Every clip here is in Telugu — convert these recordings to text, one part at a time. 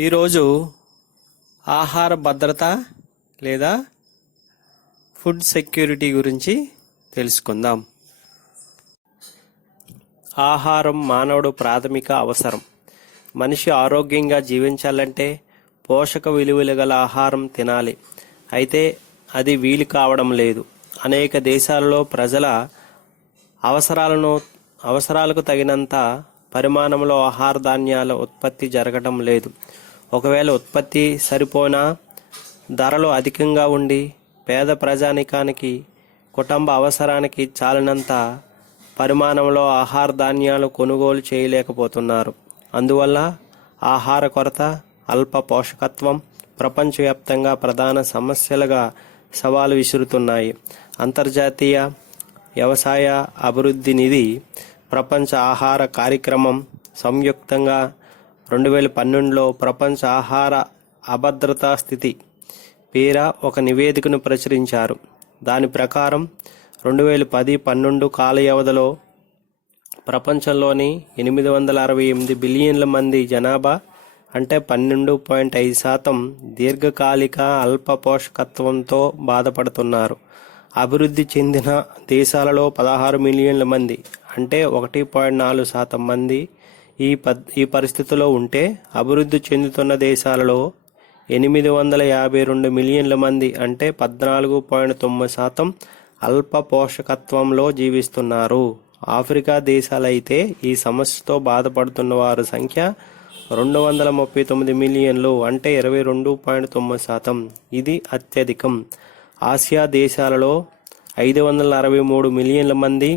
ఈరోజు ఆహార భద్రత లేదా ఫుడ్ సెక్యూరిటీ గురించి తెలుసుకుందాం. ఆహారం మానవుడు ప్రాథమిక అవసరం. మనిషి ఆరోగ్యంగా జీవించాలంటే పోషక విలువలు గల ఆహారం తినాలి. అయితే అది వీలు కావడం లేదు. అనేక దేశాలలో ప్రజల అవసరాలకు తగినంత పరిమాణంలో ఆహార ధాన్యాల ఉత్పత్తి జరగడం లేదు. ఒకవేళ ఉత్పత్తి సరిపోనా ధరలు అధికంగా ఉండి పేద ప్రజానికానికి కుటుంబ అవసరానికి చాలినంత పరిమాణంలో ఆహార ధాన్యాలు కొనుగోలు చేయలేకపోతున్నారు. అందువల్ల ఆహార కొరత, అల్ప పోషకత్వం ప్రపంచవ్యాప్తంగా ప్రధాన సమస్యలుగా సవాలు విసురుతున్నాయి. అంతర్జాతీయ వ్యవసాయ అభివృద్ధి నిధి, ప్రపంచ ఆహార కార్యక్రమం సంయుక్తంగా 2012లో ప్రపంచ ఆహార అభద్రతా స్థితి పేర ఒక నివేదికను ప్రచురించారు. దాని ప్రకారం 2010-12 కాల వ్యవధిలో ప్రపంచంలోని 868 బిలియన్ల మంది జనాభా అంటే 12.5% దీర్ఘకాలిక అల్ప పోషకత్వంతో బాధపడుతున్నారు. అభివృద్ధి చెందిన దేశాలలో 16 మిలియన్ల మంది అంటే 1.4% మంది ఈ పరిస్థితిలో ఉంటే, అభివృద్ధి చెందుతున్న దేశాలలో 852 మిలియన్ల మంది అంటే 14.9% అల్ప పోషకత్వంలో జీవిస్తున్నారు. ఆఫ్రికా దేశాలైతే ఈ సమస్యతో బాధపడుతున్న వారి సంఖ్య 239 మిలియన్లు అంటే 22.9%. ఇది అత్యధికం. ఆసియా దేశాలలో 563 మిలియన్ల మంది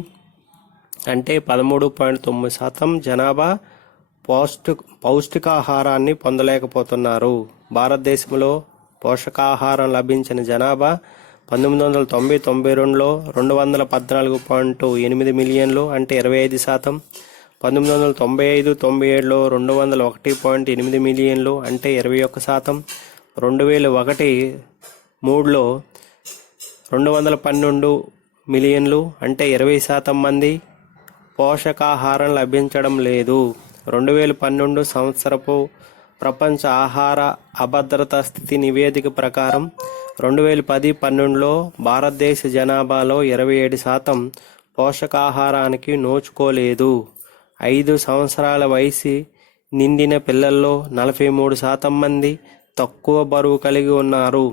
అంటే 13.9% జనాభా పౌష్టికాహారాన్ని పొందలేకపోతున్నారు. భారతదేశంలో పోషకాహారం లభించిన జనాభా 1992లో 214.8 మిలియన్లు అంటే 25%, 1995-97లో 201.8 మిలియన్లు అంటే 21%, 2001-03లో 212 మిలియన్లు అంటే 20% మంది పోషకాహారం లభించడం లేదు. 2012 సంవత్సరపు ప్రపంచ ఆహార అభద్రతా స్థితి నివేదిక ప్రకారం 2010-12లో భారతదేశ జనాభాలో 27% పోషకాహారానికి నోచుకోలేదు. 5 సంవత్సరాల వయసు నిండిన పిల్లల్లో 43% మంది తక్కువ బరువు కలిగి ఉన్నారు.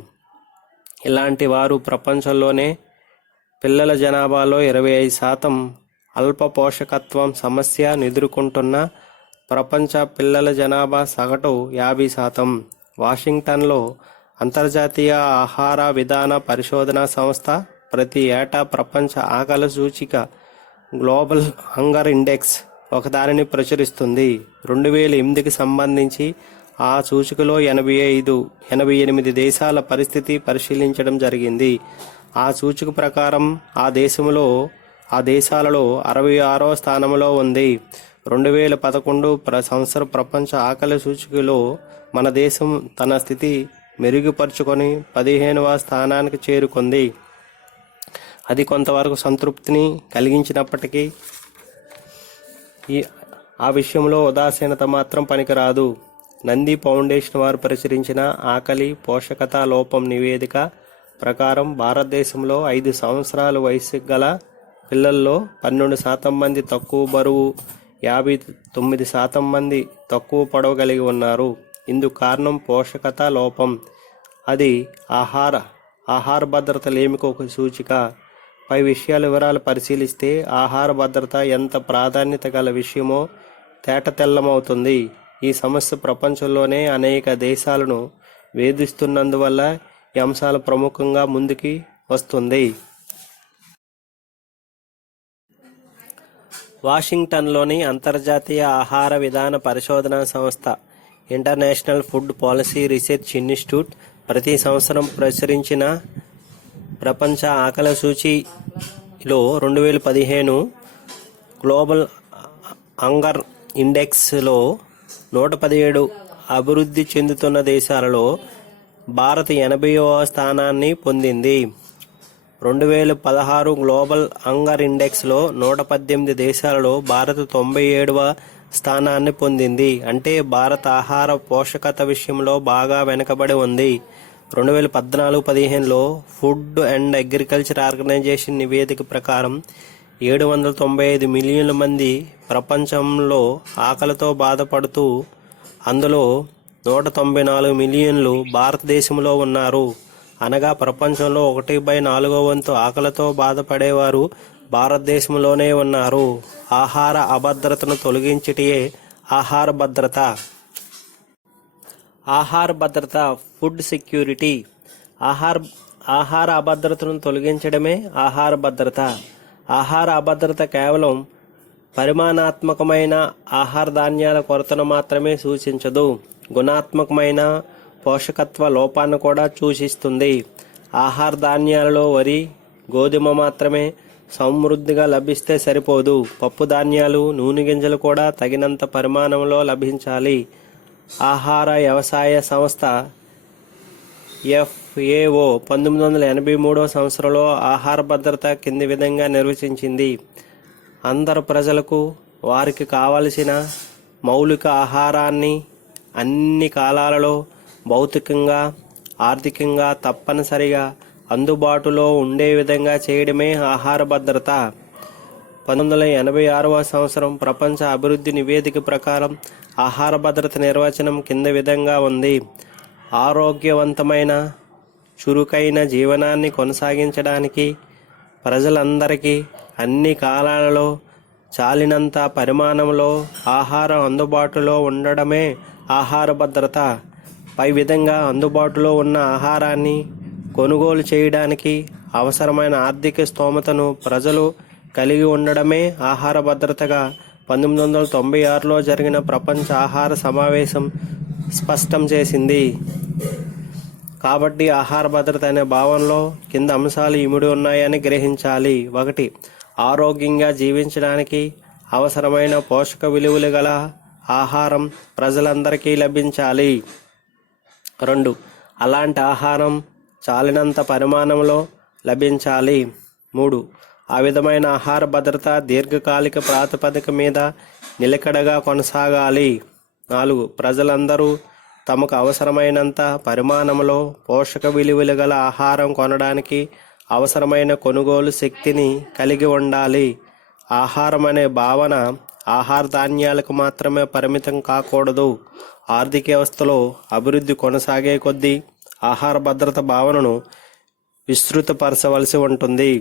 ఇలాంటి వారు ప్రపంచంలోనే పిల్లల జనాభాలో 25% అల్ప పోషకత్వం సమస్య ఎదుర్కొంటున్న ప్రపంచ పిల్లల జనాభా సగటు 50%. వాషింగ్టన్లో అంతర్జాతీయ ఆహార విధాన పరిశోధన సంస్థ ప్రతి ఏటా ప్రపంచ ఆకలి సూచిక గ్లోబల్ హంగర్ ఇండెక్స్ ఒకదానిని ప్రచురిస్తుంది. 2008కి సంబంధించి ఆ సూచికలో 88 దేశాల పరిస్థితి పరిశీలించడం జరిగింది. ఆ సూచిక ప్రకారం ఆ దేశాలలో 66వ స్థానంలో ఉంది. 2011 సంవత్సరం ప్రపంచ ఆకలి సూచికలో మన దేశం తన స్థితి మెరుగుపరుచుకొని 15వ స్థానానికి చేరుకుంది. అది కొంతవరకు సంతృప్తిని కలిగించినప్పటికీ ఆ విషయంలో ఉదాసీనత మాత్రం పనికిరాదు. నంది ఫౌండేషన్ వారు ప్రచురించిన ఆకలి పోషకత లోపం నివేదిక ప్రకారం భారతదేశంలో 5 సంవత్సరాల వయసు గల పిల్లల్లో 12% మంది తక్కువ బరువు, 59% మంది తక్కువ పొడవు కలిగి ఉన్నారు. ఇందుకు కారణం పోషకత లోపం. అది ఆహార భద్రత లేమికి ఒక సూచిక. పై వివరాలు పరిశీలిస్తే ఆహార భద్రత ఎంత ప్రాధాన్యత గల విషయమో తేటతెల్లమవుతుంది. ఈ సమస్య ప్రపంచంలోనే అనేక దేశాలను వేధిస్తున్నందువల్ల ఈ అంశాలు ప్రముఖంగా ముందుకి వస్తుంది. వాషింగ్టన్లోని అంతర్జాతీయ ఆహార విధాన పరిశోధనా సంస్థ international food policy research institute ప్రతి సంవత్సరం ప్రచురించిన ప్రపంచ ఆకలి సూచీలో 2015 గ్లోబల్ హంగర్ ఇండెక్స్లో 117 అభివృద్ధి చెందుతున్న దేశాలలో భారత్ 80వ స్థానాన్ని పొందింది. 2016 గ్లోబల్ హంగర్ ఇండెక్స్లో 118 దేశాలలో భారత్ 97వ స్థానాన్ని పొందింది. అంటే భారత ఆహార పోషకత విషయంలో బాగా వెనుకబడి ఉంది. 2014-15లో ఫుడ్ అండ్ అగ్రికల్చర్ ఆర్గనైజేషన్ నివేదిక ప్రకారం 795 మిలియన్ల మంది ప్రపంచంలో ఆకలితో బాధపడుతూ అందులో 194 మిలియన్లు భారతదేశంలో ఉన్నారు. అనగా ప్రపంచంలో 1/4 వంతు ఆకలితో బాధపడేవారు భారతదేశంలోనే ఉన్నారు. ఆహార అభద్రతను తొలగించటయే ఆహార భద్రత. ఆహార భద్రత, ఫుడ్ సెక్యూరిటీ. ఆహార అభద్రతను తొలగించడమే ఆహార భద్రత. ఆహార అభద్రత కేవలం పరిమాణాత్మకమైన ఆహార ధాన్యాల కొరతను మాత్రమే సూచించదు, గుణాత్మకమైన పోషకత్వ లోపాన్ని కూడా సూచిస్తుంది. ఆహార ధాన్యాలలో వరి, గోధుమ మాత్రమే సమృద్ధిగా లభిస్తే సరిపోదు. పప్పు ధాన్యాలు, నూనె గింజలు కూడా తగినంత పరిమాణంలో లభించాలి. ఆహార వ్యవసాయ సంస్థ FAO 1983 సంవత్సరంలో ఆహార భద్రత కింది విధంగా నిర్వచించింది. అందరు ప్రజలకు వారికి కావలసిన మౌలిక ఆహారాన్ని అన్ని కాలాలలో భౌతికంగా, ఆర్థికంగా తప్పనిసరిగా అందుబాటులో ఉండే విధంగా చేయడమే ఆహార భద్రత. 1986 సంవత్సరం ప్రపంచ అభివృద్ధి నివేదిక ప్రకారం ఆహార భద్రత నిర్వచనం కింద విధంగా ఉంది. ఆరోగ్యవంతమైన, చురుకైన జీవనాన్ని కొనసాగించడానికి ప్రజలందరికీ అన్ని కాలాలలో చాలినంత పరిమాణంలో ఆహారం అందుబాటులో ఉండడమే ఆహార భద్రత. పై విధంగా అందుబాటులో ఉన్న ఆహారాన్ని కొనుగోలు చేయడానికి అవసరమైన ఆర్థిక స్తోమతను ప్రజలు కలిగి ఉండడమే ఆహార భద్రతగా 1996లో జరిగిన ప్రపంచ ఆహార సమావేశం స్పష్టం చేసింది. కాబట్టి ఆహార భద్రత అనే భావనలో కింద అంశాలు ఇమిడి ఉన్నాయని గ్రహించాలి. 1. ఆరోగ్యంగా జీవించడానికి అవసరమైన పోషక విలువలు గల ఆహారం ప్రజలందరికీ లభించాలి. 2. అలాంటి ఆహారం చాలినంత పరిమాణంలో లభించాలి. 3. ఆ విధమైన ఆహార భద్రత దీర్ఘకాలిక ప్రాతిపదిక మీద నిలకడగా కొనసాగాలి. 4. ప్రజలందరూ తమకు అవసరమైనంత పరిమాణంలో పోషక విలువలు గల ఆహారం కొనడానికి అవసరమైన కొనుగోలు శక్తిని కలిగి ఉండాలి. ఆహారం అనే భావన ఆహార ధాన్యాలకు మాత్రమే పరిమితం కాకూడదు. ఆర్థిక వ్యవస్థలో అభివృద్ధి కొనసాగే కొద్దీ ఆహార భద్రత భావనను విస్తృతపరచవలసి ఉంటుంది.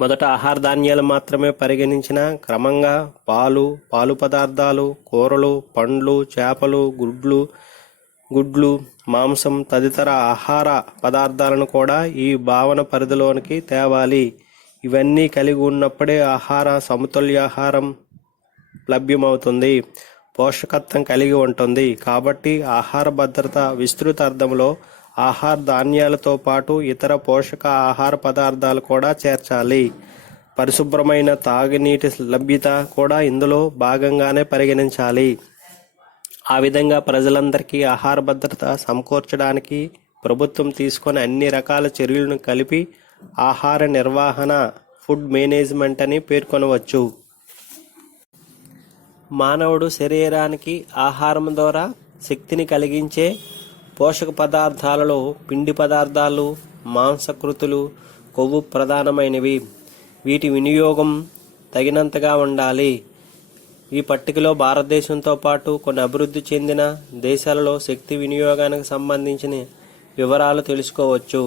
మొదట ఆహార ధాన్యాలు మాత్రమే పరిగణించిన క్రమంగా పాలు పదార్థాలు, కూరలు, పండ్లు, చేపలు, గుడ్లు, మాంసం తదితర ఆహార పదార్థాలను కూడా ఈ భావన పరిధిలోనికి తేవాలి. ఇవన్నీ కలిగి ఉన్నప్పుడే సమతుల్యాహారం లభ్యమవుతుంది, పోషకత్వం కలిగి ఉంటుంది. కాబట్టి ఆహార భద్రత విస్తృత అర్థంలో ఆహార ధాన్యాలతో పాటు ఇతర పోషక ఆహార పదార్థాలు కూడా చేర్చాలి. పరిశుభ్రమైన తాగునీటి లభ్యత కూడా ఇందులో భాగంగానే పరిగణించాలి. ఆ విధంగా ప్రజలందరికీ ఆహార భద్రత సమకూర్చడానికి ప్రభుత్వం తీసుకొని అన్ని రకాల చర్యలను కలిపి ఆహార నిర్వహణ, ఫుడ్ మేనేజ్మెంట్ అని పేర్కొనవచ్చు. మానవుడు శరీరానికి ఆహారం ద్వారా శక్తిని కలిగించే పోషక పదార్థాలలో పిండి పదార్థాలు, మాంసకృతులు, కొవ్వు ప్రధానమైనవి. వీటి వినియోగం తగినంతగా ఉండాలి. ఈ పట్టికలో భారతదేశంతో పాటు కొన్ని అభివృద్ధి చెందిన దేశాలలో శక్తి వినియోగానికి సంబంధించిన వివరాలు తెలుసుకోవచ్చు.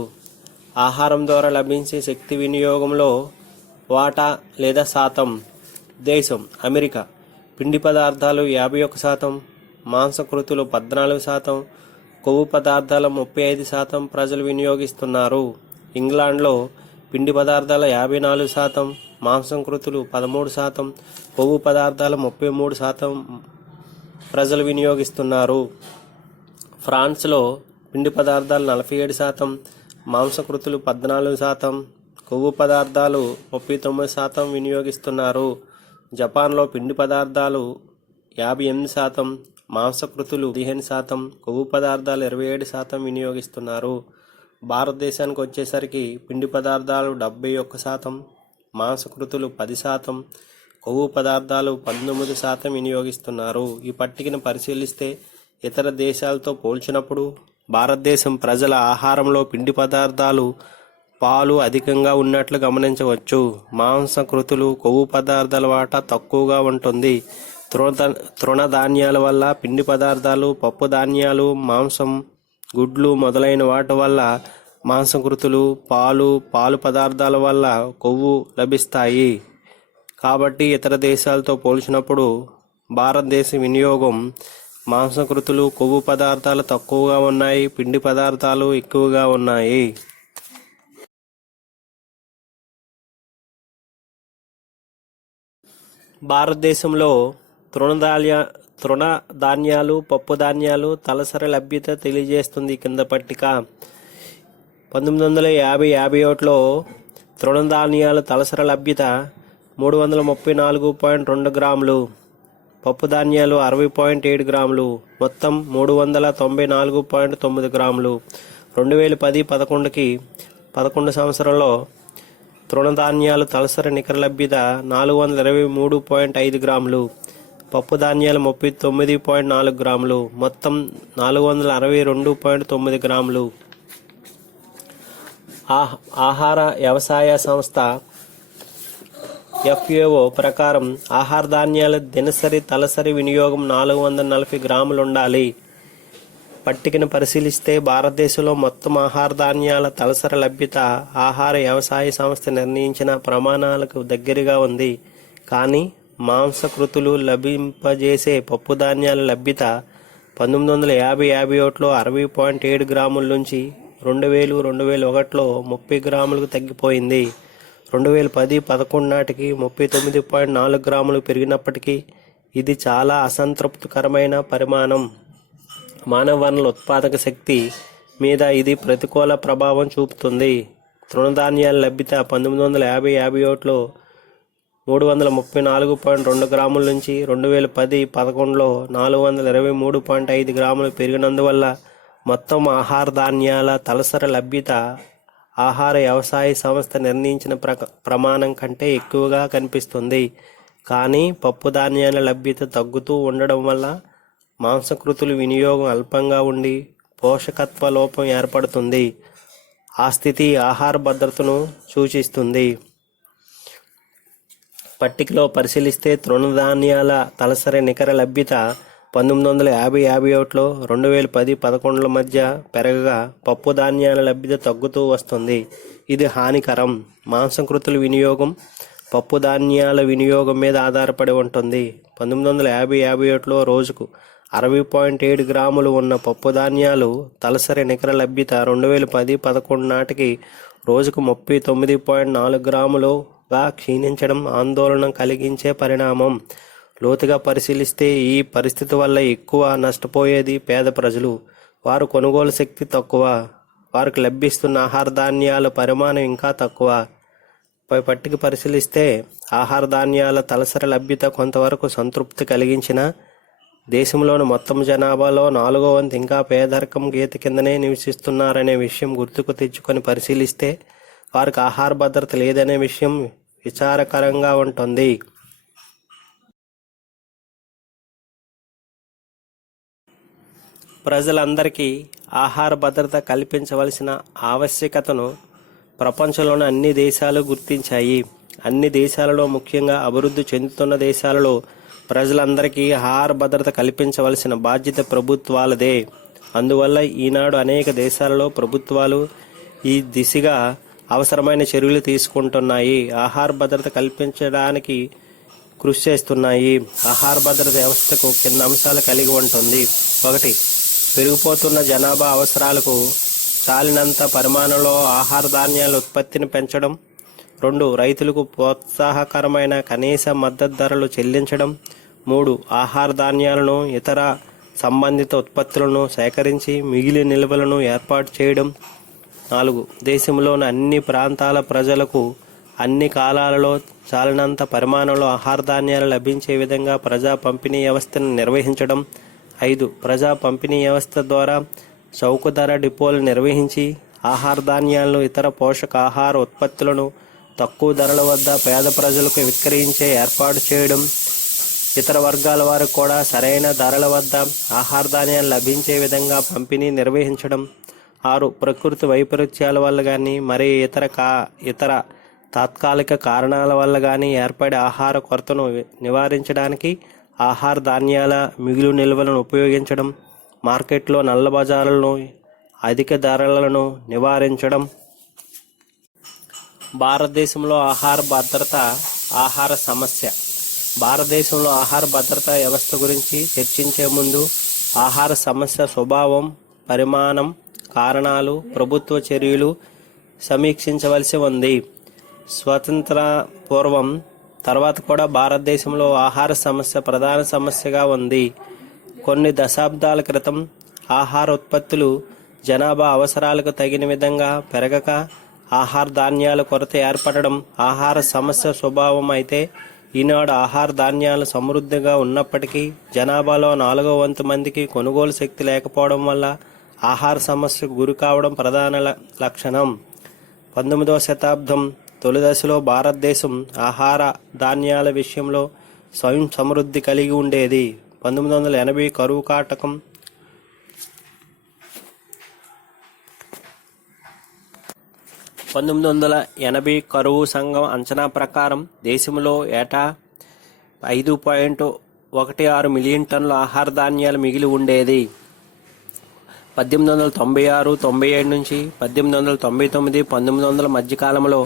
ఆహారం ద్వారా లభించే శక్తి వినియోగంలో వాటా లేదా శాతం. దేశం అమెరికా పిండి పదార్థాలు 51%, మాంసకృతులు 14%, కొవ్వు పదార్థాలు 35% ప్రజలు వినియోగిస్తున్నారు. ఇంగ్లాండ్లో పిండి పదార్థాలు 54%, మాంసకృతులు 13%, కొవ్వు పదార్థాలు 33% ప్రజలు వినియోగిస్తున్నారు. ఫ్రాన్స్లో పిండి పదార్థాలు 47%, మాంసకృతులు 14%, కొవ్వు పదార్థాలు 39% వినియోగిస్తున్నారు. జపాన్లో పిండి పదార్థాలు 58%, మాంసకృతులు 15%, కొవ్వు పదార్థాలు 27% వినియోగిస్తున్నారు. భారతదేశానికి వచ్చేసరికి పిండి పదార్థాలు 71%, మాంసకృతులు 10%, కొవ్వు పదార్థాలు 19% వినియోగిస్తున్నారు. ఈ పట్టికను పరిశీలిస్తే ఇతర దేశాలతో పోల్చినప్పుడు భారతదేశం ప్రజల ఆహారంలో పిండి పదార్థాలు, పాలు అధికంగా ఉన్నట్లు గమనించవచ్చు. మాంసకృతులు, కొవ్వు పదార్థాల వాటా తక్కువగా ఉంటుంది. తృణధాన్యాల వల్ల పిండి పదార్థాలు, పప్పు ధాన్యాలు, మాంసం, గుడ్లు మొదలైన వాటి వల్ల మాంసకృతులు, పాలు పదార్థాల వల్ల కొవ్వు లభిస్తాయి. కాబట్టి ఇతర దేశాలతో పోల్చినప్పుడు భారతదేశ వినియోగం మాంసకృతులు, కొవ్వు పదార్థాలు తక్కువగా ఉన్నాయి, పిండి పదార్థాలు ఎక్కువగా ఉన్నాయి. భారతదేశంలో తృణధాన్యాలు, పప్పు ధాన్యాలు తలసరి లభ్యత తెలియజేస్తుంది కింద పట్టిక. 1950-51లో తృణధాన్యాల తలసరి లభ్యత 334.2 గ్రాములు, పప్పు ధాన్యాలు 60.7 గ్రాములు, మొత్తం 394.9 గ్రాములు. 2010-11కి 11 సంవత్సరంలో తృణధాన్యాలు తలసరి నికర లభ్యత 423.5 గ్రాములు, పప్పు ధాన్యాలు 39.4 గ్రాములు, మొత్తం 462.9 గ్రాములు. ఆహార వ్యవసాయ సంస్థ FAO ప్రకారం ఆహార ధాన్యాల దినసరి తలసరి వినియోగం 440 గ్రాములు ఉండాలి. పట్టికను పరిశీలిస్తే భారతదేశంలో మొత్తం ఆహార ధాన్యాల తలసరి లభ్యత ఆహార వ్యవసాయ సంస్థ నిర్ణయించిన ప్రమాణాలకు దగ్గరగా ఉంది. కానీ మాంసకృతులు లభింపజేసే పప్పు ధాన్యాల లభ్యత 1950-51లో 60.7 గ్రాముల నుంచి 2000-2001లో 30 గ్రాములకు తగ్గిపోయింది. 2010-11 నాటికి 39.4 గ్రాములు పెరిగినప్పటికీ ఇది చాలా అసంతృప్తికరమైన పరిమాణం. మానవ వనరుల ఉత్పాదక శక్తి మీద ఇది ప్రతికూల ప్రభావం చూపుతుంది. తృణధాన్యాల లభ్యత 1950-51లో 334.2 గ్రాముల నుంచి 2010-11లో 423.5 గ్రాములు పెరిగినందువల్ల మొత్తం ఆహార ధాన్యాల తలసరి లభ్యత ఆహార వ్యవసాయ సంస్థ నిర్ణయించిన ప్రమాణం కంటే ఎక్కువగా కనిపిస్తుంది. కానీ పప్పు ధాన్యాల లభ్యత తగ్గుతూ ఉండడం వల్ల మాంసకృతుల వినియోగం అల్పంగా ఉండి పోషకత్వ లోపం ఏర్పడుతుంది. ఆ స్థితి ఆహార భద్రతను సూచిస్తుంది. పట్టికలో పరిశీలిస్తే తృణధాన్యాల తలసరి నికర లభ్యత 1950-51లో 2010-11 మధ్య పెరగగా పప్పు ధాన్యాల లభ్యత తగ్గుతూ వస్తుంది. ఇది హానికరం. మాంసకృతుల వినియోగం పప్పు ధాన్యాల వినియోగం మీద ఆధారపడి ఉంటుంది. 1950-51లో రోజుకు 60.7 గ్రాములు ఉన్న పప్పు ధాన్యాలు తలసరి నికర లభ్యత 2010-11 నాటికి రోజుకు 39.4 గ్రాములుగా క్షీణించడం ఆందోళన కలిగించే పరిణామం. లోతుగా పరిశీలిస్తే ఈ పరిస్థితి వల్ల ఎక్కువ నష్టపోయేది పేద ప్రజలు. వారు కొనుగోలు శక్తి తక్కువ, వారికి లభిస్తున్న ఆహార ధాన్యాల పరిమాణం ఇంకా తక్కువ. పై పట్టిక పరిశీలిస్తే ఆహార ధాన్యాల తలసరి లభ్యత కొంతవరకు సంతృప్తి కలిగించిన దేశంలోని మొత్తం జనాభాలో 4వ వంతు ఇంకా పేదరికం గీత కిందనే నివసిస్తున్నారనే విషయం గుర్తుకు తెచ్చుకొని పరిశీలిస్తే వారికి ఆహార భద్రత లేదనే విషయం విచారకరంగా ఉంటుంది. ప్రజలందరికీ ఆహార భద్రత కల్పించవలసిన ఆవశ్యకతను ప్రపంచంలోని అన్ని దేశాలు గుర్తించాయి. అన్ని దేశాలలో, ముఖ్యంగా అభివృద్ధి చెందుతున్న దేశాలలో ప్రజలందరికీ ఆహార భద్రత కల్పించవలసిన బాధ్యత ప్రభుత్వాలదే. అందువల్ల ఈనాడు అనేక దేశాలలో ప్రభుత్వాలు ఈ దిశగా అవసరమైన చర్యలు తీసుకుంటున్నాయి, ఆహార భద్రత కల్పించడానికి కృషి చేస్తున్నాయి. ఆహార భద్రత వ్యవస్థకు కింద అంశాలు కలిగి ఉంటుంది. 1. పెరిగిపోతున్న జనాభా అవసరాలకు చాలినంత పరిమాణంలో ఆహార ధాన్యాల ఉత్పత్తిని పెంచడం. 2. రైతులకు ప్రోత్సాహకరమైన కనీస మద్దతు ధరలు చెల్లించడం. 3. ఆహార ధాన్యాలను, ఇతర సంబంధిత ఉత్పత్తులను సేకరించి మిగిలిన నిల్వలను ఏర్పాటు చేయడం. 4. దేశంలోని అన్ని ప్రాంతాల ప్రజలకు అన్ని కాలాలలో చాలినంత పరిమాణంలో ఆహార ధాన్యాలు లభించే విధంగా ప్రజా పంపిణీ వ్యవస్థను నిర్వహించడం. 5. ప్రజా పంపిణీ వ్యవస్థ ద్వారా చౌక ధర డిపోలు నిర్వహించి ఆహార ధాన్యాలను, ఇతర పోషకాహార ఉత్పత్తులను తక్కువ ధరల వద్ద పేద ప్రజలకు విక్రయించే ఏర్పాటు చేయడం, ఇతర వర్గాల వారికి కూడా సరైన ధరల వద్ద ఆహార ధాన్యాలు లభించే విధంగా పంపిణీ నిర్వహించడం. 6. ప్రకృతి వైపరీత్యాల వల్ల కానీ మరి ఇతర తాత్కాలిక కారణాల వల్ల కానీ ఏర్పడే ఆహార కొరతను నివారించడానికి ఆహార ధాన్యాల మిగులు నిల్వలను ఉపయోగించడం, మార్కెట్లో నల్ల బజారులను, అధిక ధరలను నివారించడం. భారతదేశంలో ఆహార భద్రత, ఆహార సమస్య. భారతదేశంలో ఆహార భద్రతా వ్యవస్థ గురించి చర్చించే ముందు ఆహార సమస్య స్వభావం, పరిమాణం, కారణాలు, ప్రభుత్వ చర్యలు సమీక్షించవలసి ఉంది. స్వతంత్ర పూర్వం తర్వాత కూడా భారతదేశంలో ఆహార సమస్య ప్రధాన సమస్యగా ఉంది. కొన్ని దశాబ్దాల క్రితం ఆహార ఉత్పత్తులు జనాభా అవసరాలకు తగిన విధంగా పెరగక ఆహార ధాన్యాల కొరత ఏర్పడడం ఆహార సమస్య స్వభావం అయితే, ఈనాడు ఆహార ధాన్యాలు సమృద్ధిగా ఉన్నప్పటికీ జనాభాలో 4వ వంతు మందికి కొనుగోలు శక్తి లేకపోవడం వల్ల ఆహార సమస్యకు గురి కావడం ప్రధాన లక్షణం. 19వ శతాబ్దం తొలి దశలో భారతదేశం ఆహార ధాన్యాల విషయంలో స్వయం సమృద్ధి కలిగి ఉండేది. 1980 కరువు కాటకం 1980 కరువు సంఘం అంచనా ప్రకారం దేశంలో ఏటా 5.16 మిలియన్ టన్నుల ఆహార ధాన్యాలు మిగిలి ఉండేది. 1896-97 నుంచి 1899-1900 మధ్యకాలంలో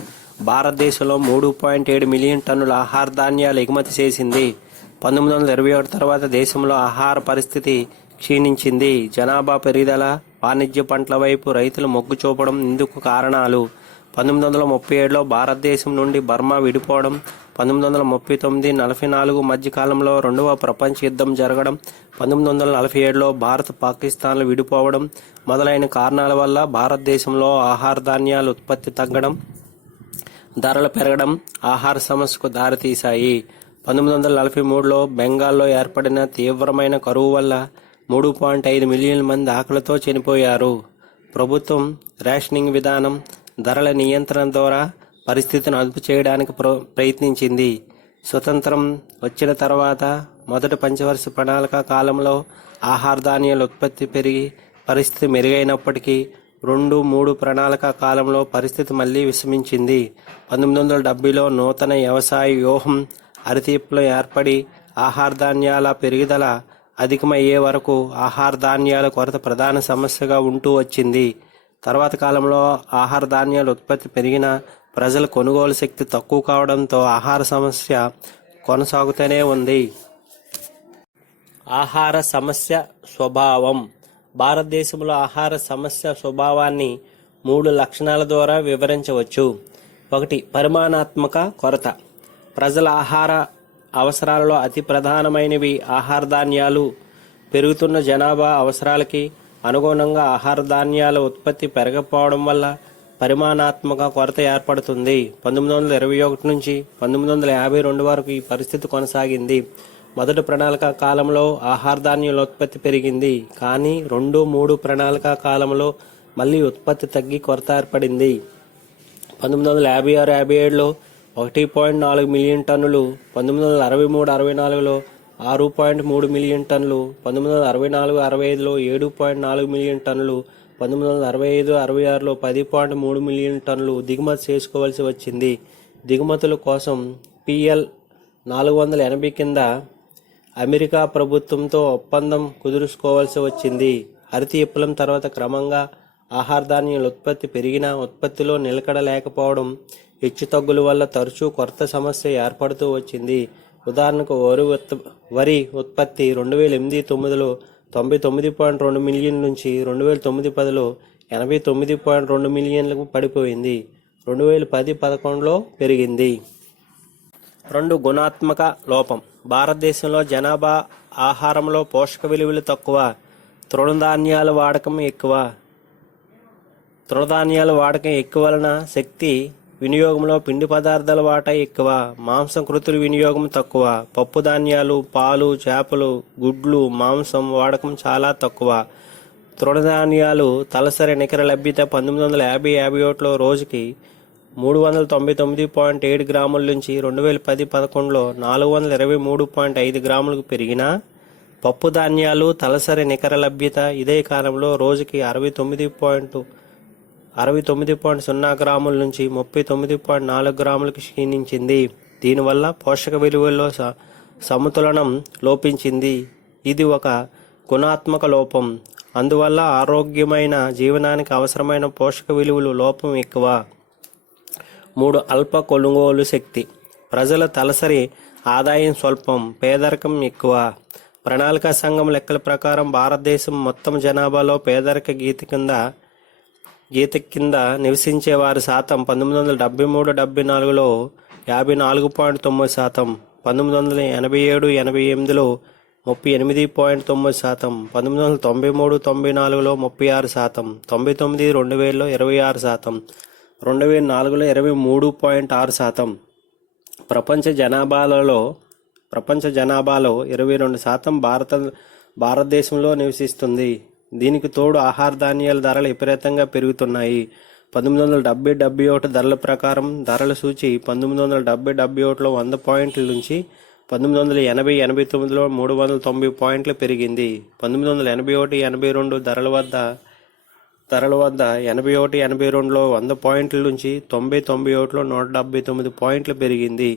భారతదేశంలో 3.7 మిలియన్ టన్నుల ఆహార ధాన్యాలు ఎగుమతి చేసింది. 1921 తర్వాత దేశంలో ఆహార పరిస్థితి క్షీణించింది. జనాభా పెరుగుదల, వాణిజ్య పంటల వైపు రైతులు మొగ్గు చూపడం ఇందుకు కారణాలు. 1937లో భారతదేశం నుండి బర్మా విడిపోవడం, 1939-44 మధ్య కాలంలో రెండవ ప్రపంచ యుద్ధం జరగడం, 1947లో భారత్ పాకిస్తాన్లు విడిపోవడం మొదలైన కారణాల వల్ల భారతదేశంలో ఆహార ధాన్యాల ఉత్పత్తి తగ్గడం, ధరలు పెరగడం ఆహార సమస్యకు దారితీశాయి. 1943లో బెంగాల్లో ఏర్పడిన తీవ్రమైన కరువు వల్ల 3.5 మిలియన్ల మంది ఆకలితో చనిపోయారు. ప్రభుత్వం రేషనింగ్ విధానం, ధరల నియంత్రణ ద్వారా పరిస్థితిని అదుపు చేయడానికి ప్రయత్నించింది. స్వతంత్రం వచ్చిన తర్వాత మొదటి పంచవర్ష ప్రణాళిక కాలంలో ఆహార ధాన్యాల ఉత్పత్తి పెరిగి పరిస్థితి మెరుగైనప్పటికీ 2-3 ప్రణాళిక కాలంలో పరిస్థితి మళ్లీ విషమించింది. 1970లో నూతన వ్యవసాయ వ్యూహం హరిత విప్లవం ఏర్పడి ఆహార ధాన్యాల పెరుగుదల అధికమయ్యే వరకు ఆహార ధాన్యాల కొరత ప్రధాన సమస్యగా ఉంటూ వచ్చింది. తర్వాత కాలంలో ఆహార ధాన్యాల ఉత్పత్తి పెరిగిన ప్రజల కొనుగోలు శక్తి తక్కువ కావడంతో ఆహార సమస్య కొనసాగుతూనే ఉంది. ఆహార సమస్య స్వభావం. భారతదేశంలో ఆహార సమస్య స్వభావాన్ని 3 లక్షణాల ద్వారా వివరించవచ్చు. 1. పరిమాణాత్మక కొరత. ప్రజల ఆహార అవసరాలలో అతి ప్రధానమైనవి ఆహార ధాన్యాలు. పెరుగుతున్న జనాభా అవసరాలకి అనుగుణంగా ఆహార ధాన్యాల ఉత్పత్తి పెరగకపోవడం వల్ల పరిమాణాత్మక కొరత ఏర్పడుతుంది. 1921 నుంచి 1952 వరకు ఈ పరిస్థితి కొనసాగింది. మొదటి ప్రణాళిక కాలంలో ఆహార ధాన్యాల ఉత్పత్తి పెరిగింది, కానీ 2-3 ప్రణాళిక కాలంలో మళ్ళీ ఉత్పత్తి తగ్గి కొరత ఏర్పడింది. 1956-57లో 1.4 మిలియన్ టన్నులు, 1963-64లో 6.3 మిలియన్ టన్నులు, 1964-65లో 7.4 మిలియన్ టన్నులు, 1965-66లో 10.3 మిలియన్ టన్నులు దిగుమతి చేసుకోవాల్సి వచ్చింది. దిగుమతుల కోసం PL 480 కింద అమెరికా ప్రభుత్వంతో ఒప్పందం కుదుర్చుకోవాల్సి వచ్చింది. హరిత విప్లవం తర్వాత క్రమంగా ఆహార ధాన్యాల ఉత్పత్తి పెరిగినా ఉత్పత్తిలో నిలకడ లేకపోవడం, హెచ్చుతగ్గుల వల్ల తరచూ కొరత సమస్య ఏర్పడుతూ వచ్చింది. ఉదాహరణకు వరి ఉత్పత్తి 2008-9లో 99.2 మిలియన్ నుంచి 2009-10లో 89.2 మిలియన్లకు పడిపోయింది. 2010-11లో పెరిగింది. 2. గుణాత్మక లోపం. భారతదేశంలో జనాభా ఆహారంలో పోషక విలువలు తక్కువ, తృణధాన్యాల వాడకం ఎక్కువ. తృణధాన్యాల వాడకం ఎక్కువ వలన శక్తి వినియోగంలో పిండి పదార్థాల వాటా ఎక్కువ, మాంసకృతుల వినియోగం తక్కువ. పప్పు ధాన్యాలు, పాలు, చేపలు, గుడ్లు, మాంసం వాడకం చాలా తక్కువ. తృణధాన్యాలు తలసరి నికర లభ్యత 1950-51లో రోజుకి 399.7 గ్రాముల నుంచి 2010-11లో 423.5 గ్రాములకు పెరిగినా పప్పు ధాన్యాలు తలసరి నికర లభ్యత ఇదే కాలంలో రోజుకి 69.0 గ్రాముల నుంచి 39.4 గ్రాములకు క్షీణించింది. దీనివల్ల పోషక విలువల్లో సమతులనం లోపించింది. ఇది ఒక గుణాత్మక లోపం. అందువల్ల ఆరోగ్యమైన జీవనానికి అవసరమైన పోషక విలువలు లోపం ఎక్కువ. 3. అల్ప కొనుగోలు శక్తి. ప్రజల తలసరి ఆదాయం స్వల్పం, పేదరికం ఎక్కువ. ప్రణాళికా సంఘం లెక్కల ప్రకారం భారతదేశం మొత్తం జనాభాలో పేదరిక గీత కింద నివసించే వారి శాతం 1973-74లో 54.9%, 1987-88లో 38.9%, 1993-94లో 36%, 99-2000లో 26%, 2004లో 23.6%. ప్రపంచ జనాభాలో 22% భారతదేశంలో నివసిస్తుంది. దీనికి తోడు ఆహార ధాన్యాల ధరలు విపరీతంగా పెరుగుతున్నాయి. 1970-71 ధరల ప్రకారం ధరల సూచి 1970-71లో 100 పాయింట్ల నుంచి 1980-89లో 390 పాయింట్లు పెరిగింది. 1981-82 ధరల వద్ద 81-82లో 100 పాయింట్ల నుంచి 90-91లో 179 పాయింట్లు పెరిగింది.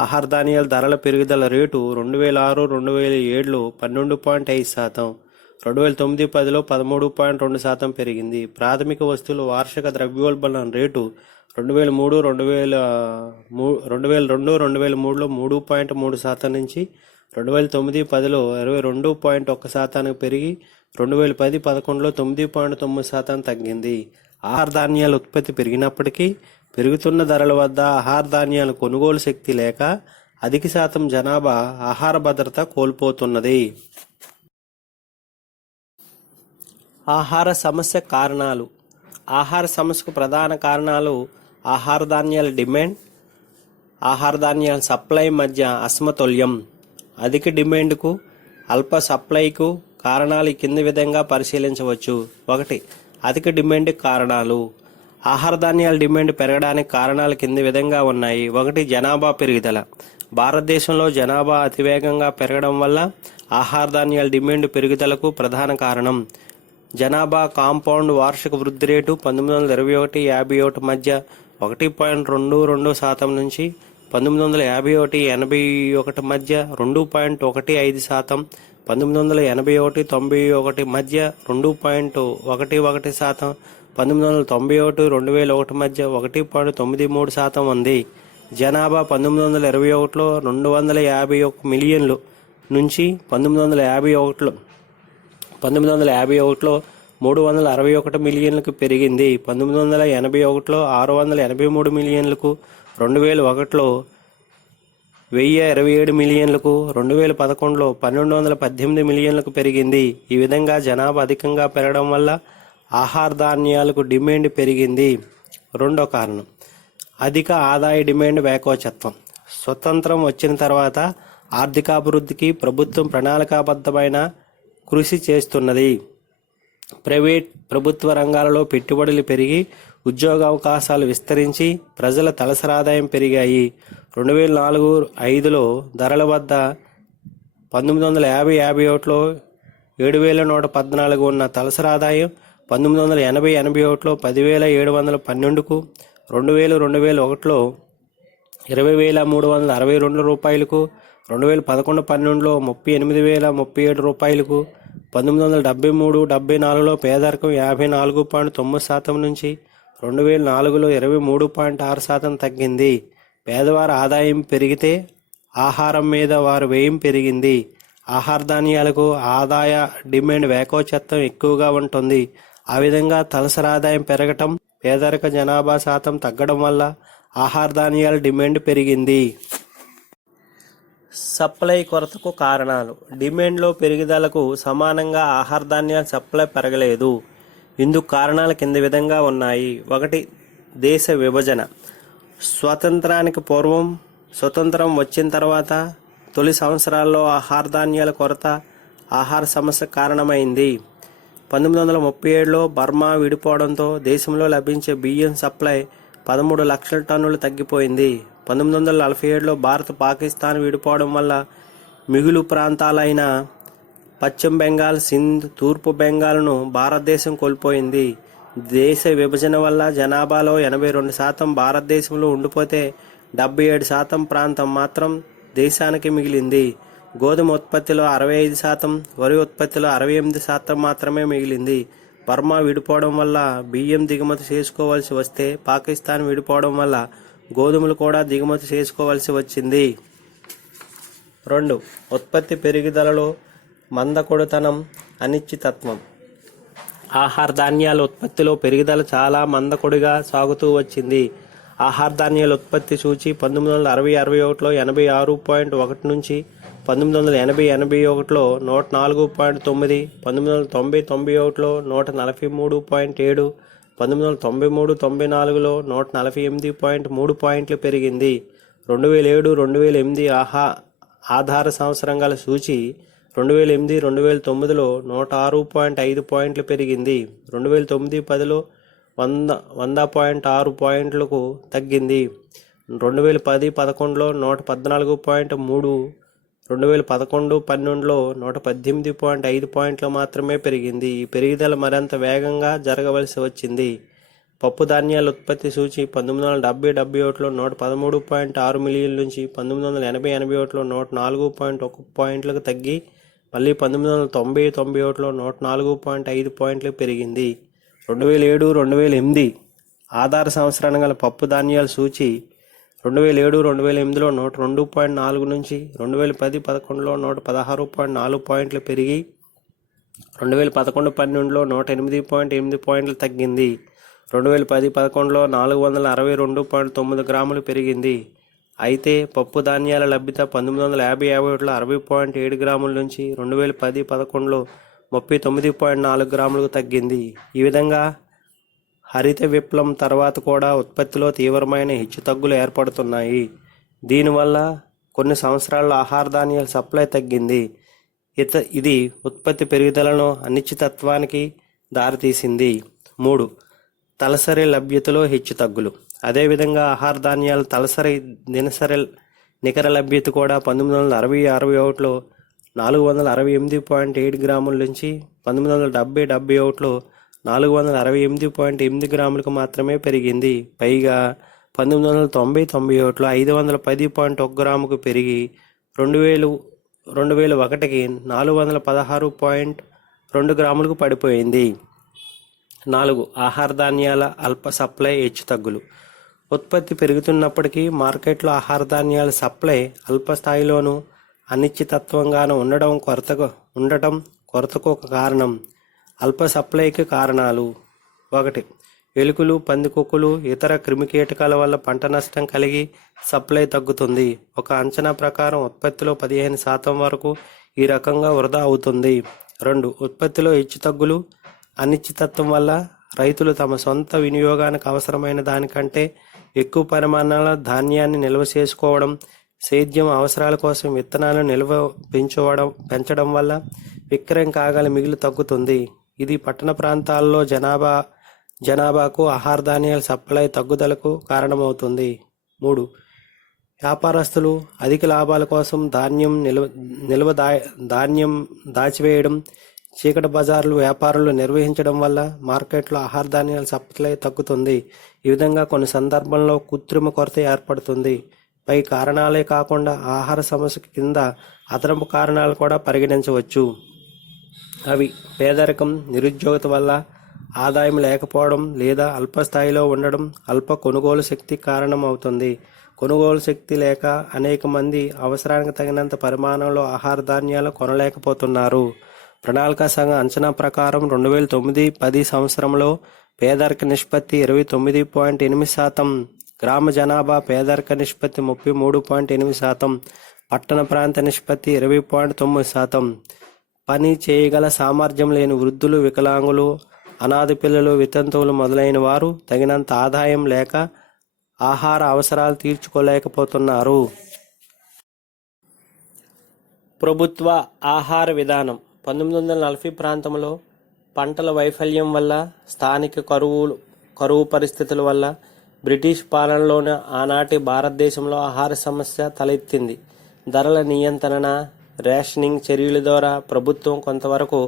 ఆహార ధాన్యాల ధరల పెరుగుదల రేటు 2006-2007లో 12.5%, 2009-10లో 13.2% పెరిగింది. ప్రాథమిక వస్తువుల వార్షిక ద్రవ్యోల్బణం రేటు 2002-2003లో 3.3% నుంచి 2009-10లో 22.1% పెరిగి 2010-11లో 9.9% తగ్గింది. ఆహార ధాన్యాల ఉత్పత్తి పెరిగినప్పటికీ పెరుగుతున్న ధరల వద్ద ఆహార ధాన్యాల కొనుగోలు శక్తి లేక అధిక శాతం జనాభా ఆహార భద్రత కోల్పోతున్నది. ఆహార సమస్య కారణాలు. ఆహార సమస్యకు ప్రధాన కారణాలు ఆహార ధాన్యాల డిమాండ్, ఆహార ధాన్యాల సప్లై మధ్య అసమతుల్యం. అధిక డిమాండ్కు అల్ప సప్లైకు కారణాలు కింది విధంగా పరిశీలించవచ్చు. 1. అధిక డిమాండ్ కారణాలు. ఆహార ధాన్యాల డిమాండ్ పెరగడానికి కారణాలు కింది విధంగా ఉన్నాయి. 1. జనాభా పెరుగుదల. భారతదేశంలో జనాభా అతివేగంగా పెరగడం వల్ల ఆహార ధాన్యాల డిమాండ్ పెరుగుదలకు ప్రధాన కారణం. జనాభా కాంపౌండ్ వార్షిక వృద్ధి రేటు 1921-51 మధ్య 1.22% నుంచి 1951-81 మధ్య 2.15%, 1981-91 మధ్య 2.11%, 1991-2001 మధ్య 1.93% ఉంది. జనాభా 1921లో 251 మిలియన్లు నుంచి 1951లో 361 మిలియన్లకు పెరిగింది. 1981లో 683 మిలియన్లకు, 2001లో 1027 మిలియన్లకు, 2011లో 1218 మిలియన్లకు పెరిగింది. ఈ విధంగా జనాభా అధికంగా పెరగడం వల్ల ఆహార ధాన్యాలకు డిమాండ్ పెరిగింది. 2వ కారణం అధిక ఆదాయ డిమాండ్ వేకోచత్వం. స్వతంత్రం వచ్చిన తర్వాత ఆర్థికాభివృద్ధికి ప్రభుత్వం ప్రణాళికాబద్ధమైన కృషి చేస్తున్నది. ప్రభుత్వ రంగాలలో పెట్టుబడులు పెరిగి ఉద్యోగ అవకాశాలు విస్తరించి ప్రజల తలసరి ఆదాయం పెరిగాయి. 2004-05లో ధరల వద్ద 1950-51లో 7,114 ఉన్న తలసరి ఆదాయం 1980-81లో 10,712కు, 2000-2001లో 20,362 రూపాయలకు, 2011-12లో 38,037 రూపాయలకు, 1973-74లో పేదరికం 54.9% నుంచి 2004లో 23.6% తగ్గింది. పేదవారి ఆదాయం పెరిగితే ఆహారం మీద వారి వ్యయం పెరిగింది. ఆహార ధాన్యాలకు ఆదాయ డిమాండ్ వేకోచత్వం ఎక్కువగా ఉంటుంది. ఆ విధంగా తలసరి ఆదాయం పెరగటం, పేదరిక జనాభా శాతం తగ్గడం వల్ల ఆహార ధాన్యాల డిమాండ్ పెరిగింది. సప్లై కొరతకు కారణాలు. డిమాండ్లో పెరుగుదలకు సమానంగా ఆహార ధాన్యాల సప్లై పెరగలేదు. ఇందుకు కారణాలు కింది విధంగా ఉన్నాయి. 1. దేశ విభజన. స్వాతంత్రానికి పూర్వం, స్వతంత్రం వచ్చిన తర్వాత తొలి సంవత్సరాల్లో ఆహార ధాన్యాల కొరత ఆహార సమస్య కారణమైంది. 1937లో బర్మా విడిపోవడంతో దేశంలో లభించే బియ్యం సప్లై 13 లక్షల టన్నులు తగ్గిపోయింది. 1947లో భారత్ పాకిస్తాన్ విడిపోవడం వల్ల మిగులు ప్రాంతాలైన పశ్చిమ బెంగాల్, సింధ్, తూర్పు బెంగాల్ను భారతదేశం కోల్పోయింది. దేశ విభజన వల్ల జనాభాలో 82% భారతదేశంలో ఉండిపోతే 77% ప్రాంతం మాత్రం దేశానికి మిగిలింది. గోధుమ ఉత్పత్తిలో 65%, వరి ఉత్పత్తిలో 68% మాత్రమే మిగిలింది. బర్మా విడిపోవడం వల్ల బియ్యం దిగుమతి చేసుకోవాల్సి వస్తే పాకిస్తాన్ విడిపోవడం వల్ల గోధుమలు కూడా దిగుమతి చేసుకోవాల్సి వచ్చింది. 2. ఉత్పత్తి పెరుగుదలలో మందకొడితనం, అనిశ్చితత్వం. ఆహార ధాన్యాల ఉత్పత్తిలో పెరుగుదల చాలా మందకొడిగా సాగుతూ వచ్చింది. ఆహార ధాన్యాల ఉత్పత్తి సూచి 1960-61లో 86.1 నుంచి 1980-81లో 104.9, 1990-91లో 143.7, 1993-94లో 148.3 పాయింట్లు పెరిగింది. 2007-2008 ఆధార సంవత్సరం గల సూచి 2008-2009లో 106.5 పాయింట్లు పెరిగింది. 2009-10లో 100.6 పాయింట్లకు తగ్గింది. 2010-11లో 114.3, 2011-12లో 118.5 పాయింట్లు మాత్రమే పెరిగింది. ఈ పెరుగుదల మరింత వేగంగా జరగవలసి వచ్చింది. పప్పు ధాన్యాల ఉత్పత్తి సూచి 1970-71లో 113.6 మిలియన్ల నుంచి 1980-81లో 104.1 పాయింట్లకు తగ్గి మళ్ళీ 1990-91లో 104.5 పాయింట్లు పెరిగింది. 2007-2008 ఆధార సంవత్సరాన్ని గల పప్పు ధాన్యాల సూచి 2007-2008లో 102.4 నుంచి 2010-11లో 116.4 పాయింట్లు పెరిగి 2011-12లో 108.8 పాయింట్లు తగ్గింది. 2010-11లో 462.9 గ్రాములు పెరిగింది. అయితే పప్పు ధాన్యాల లభ్యత 1950-51లో 60.7 గ్రాముల నుంచి 2010-11లో 39.4 గ్రాములకు తగ్గింది. ఈ విధంగా హరిత విప్లవం తర్వాత కూడా ఉత్పత్తిలో తీవ్రమైన హెచ్చుతగ్గులు ఏర్పడుతున్నాయి. దీనివల్ల కొన్ని సంవత్సరాల్లో ఆహార ధాన్యాల సప్లై తగ్గింది. ఇది ఉత్పత్తి పెరుగుదలను అనిశ్చితత్వానికి దారితీసింది. 3. తలసరి లభ్యతలో హెచ్చుతగ్గులు. అదేవిధంగా ఆహార ధాన్యాల తలసరి దినసరి నికర లభ్యత కూడా 1960-61లో 468.7 గ్రాముల నుంచి 1970-71లో 468.8 గ్రాములకు మాత్రమే పెరిగింది. పైగా 1990-91లో 510.1 గ్రాముకు పెరిగి 2001కి 416.2 గ్రాములకు పడిపోయింది. 4. ఆహార ధాన్యాల అల్ప సప్లై హెచ్చుతగ్గులు. ఉత్పత్తి పెరుగుతున్నప్పటికీ మార్కెట్లో ఆహార ధాన్యాల సప్లై అల్ప స్థాయిలోనూ అనిశ్చితత్వంగానూ ఉండటం కొరతకు ఒక కారణం. అల్ప సప్లైకి కారణాలు: 1. ఎలుకలు, పందికొక్కులు, ఇతర క్రిమికీటకాల వల్ల పంట నష్టం కలిగి సప్లై తగ్గుతుంది. ఒక అంచనా ప్రకారం ఉత్పత్తిలో 15% వరకు ఈ రకంగా వృధా అవుతుంది. 2. ఉత్పత్తిలో హెచ్చుతగ్గులు, అనిశ్చితత్వం వల్ల రైతులు తమ సొంత వినియోగానికి అవసరమైన దానికంటే ఎక్కువ పరిమాణాల ధాన్యాన్ని నిల్వ చేసుకోవడం, సేద్యం అవసరాల కోసం విత్తనాలను నిల్వ పెంచడం వల్ల విక్రయం కాగల మిగులు తగ్గుతుంది. ఇది పట్టణ ప్రాంతాల్లో జనాభాకు ఆహార ధాన్యాల సప్లై తగ్గుదలకు కారణమవుతుంది. 3. వ్యాపారస్తులు అధిక లాభాల కోసం ధాన్యం దాచివేయడం, చీకటి బజార్లు వ్యాపారులు నిర్వహించడం వల్ల మార్కెట్లో ఆహార ధాన్యాల సప్లై తగ్గుతుంది. ఈ విధంగా కొన్ని సందర్భాల్లో కృత్రిమ కొరత ఏర్పడుతుంది. పై కారణాలే కాకుండా ఆహార సమస్య కింద అదనపు కారణాలు కూడా పరిగణించవచ్చు. అవి పేదరికం, నిరుద్యోగత వల్ల ఆదాయం లేకపోవడం లేదా అల్పస్థాయిలో ఉండడం, అల్ప కొనుగోలు శక్తి కారణం అవుతుంది. కొనుగోలు శక్తి లేక అనేక మంది అవసరానికి తగినంత పరిమాణంలో ఆహార ధాన్యాలు కొనలేకపోతున్నారు. ప్రణాళికా సంఘం అంచనా ప్రకారం 2009-10 సంవత్సరంలో పేదరిక నిష్పత్తి 29.8%, గ్రామ జనాభా పేదరిక నిష్పత్తి 33.8%, పట్టణ ప్రాంత నిష్పత్తి 20.9%. పని చేయగల సామర్థ్యం లేని వృద్ధులు, వికలాంగులు, అనాథ పిల్లలు, వితంతువులు మొదలైన వారు తగినంత ఆదాయం లేక ఆహార అవసరాలు తీర్చుకోలేకపోతున్నారు. ప్రభుత్వ ఆహార విధానం 1940 ప్రాంతంలో పంటల వైఫల్యం వల్ల, స్థానిక కరువు పరిస్థితుల వల్ల బ్రిటిష్ పాలనలోని ఆనాటి భారతదేశంలో ఆహార సమస్య తలెత్తింది. ధరల నియంత్రణ, రేషనింగ్ చర్యల ద్వారా ప్రభుత్వం కొంతవరకు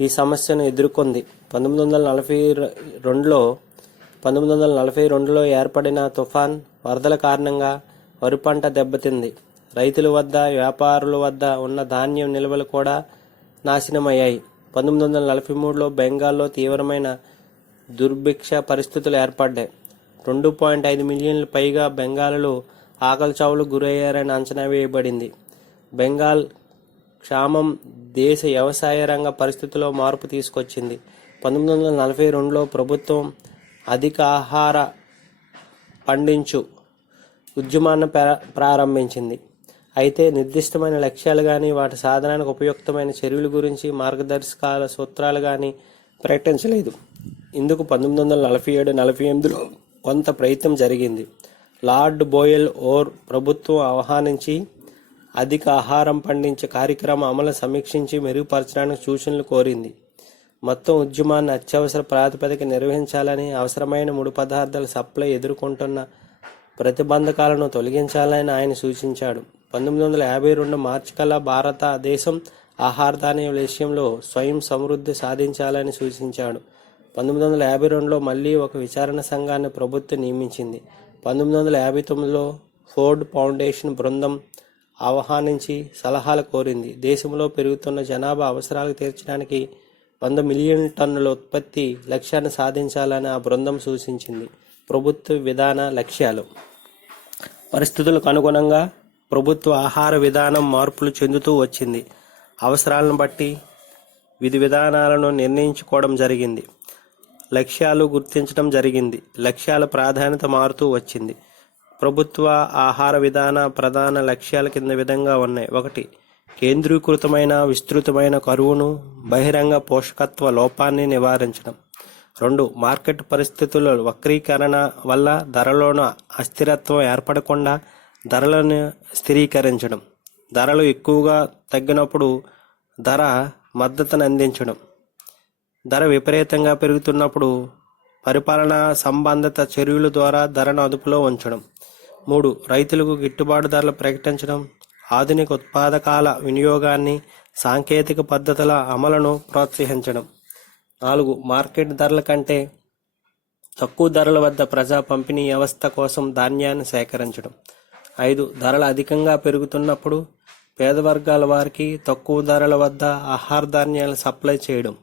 ఈ సమస్యను ఎదుర్కొంది. 1942లో ఏర్పడిన తుఫాన్, వరదల కారణంగా వరి పంట దెబ్బతింది. రైతుల వద్ద, వ్యాపారుల వద్ద ఉన్న ధాన్యం నిల్వలు కూడా నాశనమయ్యాయి. 1943లో బెంగాల్లో తీవ్రమైన దుర్భిక్ష పరిస్థితులు ఏర్పడ్డాయి. 2.5 మిలియన్ల పైగా బెంగాలీలు ఆకలి చావులకు గురయ్యారని అంచనా వేయబడింది. బెంగాల్ క్షామం దేశ వ్యవసాయ రంగ పరిస్థితుల్లో మార్పు తీసుకొచ్చింది. 1942లో ప్రభుత్వం అధిక ఆహార పండించు ఉద్యమాన్ని ప్రారంభించింది. అయితే నిర్దిష్టమైన లక్ష్యాలు కానీ, వాటి సాధనానికి ఉపయుక్తమైన చర్యల గురించి మార్గదర్శకాల సూత్రాలు కానీ ప్రకటించలేదు. ఇందుకు 1947-48లో కొంత ప్రయత్నం జరిగింది. లార్డ్ బోయెల్ ఓర్ ప్రభుత్వం ఆహ్వానించి అధిక ఆహారం పండించే కార్యక్రమం అమలు సమీక్షించి మెరుగుపరచడానికి సూచనలు కోరింది. మొత్తం ఉద్యమాన్ని అత్యవసర ప్రాతిపదిక నిర్వహించాలని, అవసరమైన ముడి పదార్థాల సప్లై ఎదుర్కొంటున్న ప్రతిబంధకాలను తొలగించాలని ఆయన సూచించాడు. 1952 మార్చి కల్లా భారతదేశం ఆహార ధాన్యాల విషయంలో స్వయం సమృద్ధి సాధించాలని సూచించాడు. 1952లో మళ్లీ ఒక విచారణ సంఘాన్ని ప్రభుత్వం నియమించింది. 1959లో ఫోర్డ్ ఫౌండేషన్ బృందం ఆహ్వానించి సలహాలు కోరింది. దేశంలో పెరుగుతున్న జనాభా అవసరాలు తీర్చడానికి 100 మిలియన్ టన్నుల ఉత్పత్తి లక్ష్యాన్ని సాధించాలని ఆ బృందం సూచించింది. ప్రభుత్వ విధాన లక్ష్యాలు. పరిస్థితులకు అనుగుణంగా ప్రభుత్వ ఆహార విధానం మార్పులు చెందుతూ వచ్చింది. అవసరాలను బట్టి విధి విధానాలను నిర్ణయించుకోవడం జరిగింది. లక్ష్యాలు గుర్తించడం జరిగింది. లక్ష్యాల ప్రాధాన్యత మారుతూ వచ్చింది. ప్రభుత్వ ఆహార విధాన ప్రధాన లక్ష్యాల కింద విధంగా ఉన్నాయి. 1. కేంద్రీకృతమైన విస్తృతమైన కరువును, బహిరంగ పోషకత్వ లోపాన్ని నివారించడం. 2. మార్కెట్ పరిస్థితుల వక్రీకరణ వల్ల ధరలోన అస్థిరత్వం ఏర్పడకుండా ధరలను స్థిరీకరించడం. ధరలు ఎక్కువగా తగ్గినప్పుడు ధర మద్దతును అందించడం. ధర విపరీతంగా పెరుగుతున్నప్పుడు పరిపాలనా సంబంధిత చర్యల ద్వారా ధరను అదుపులో ఉంచడం. 3. రైతులకు గిట్టుబాటు ధరలు ప్రకటించడం. ఆధునిక ఉత్పాదకాల వినియోగాన్ని, సాంకేతిక పద్ధతుల అమలును ప్రోత్సహించడం. 4. మార్కెట్ ధరల కంటే తక్కువ ధరల వద్ద ప్రజా పంపిణీ వ్యవస్థ కోసం ధాన్యాన్ని సేకరించడం. 5. ధరలు అధికంగా పెరుగుతున్నప్పుడు పేద వర్గాల వారికి తక్కువ ధరల వద్ద ఆహార ధాన్యాలు సప్లై చేయడం.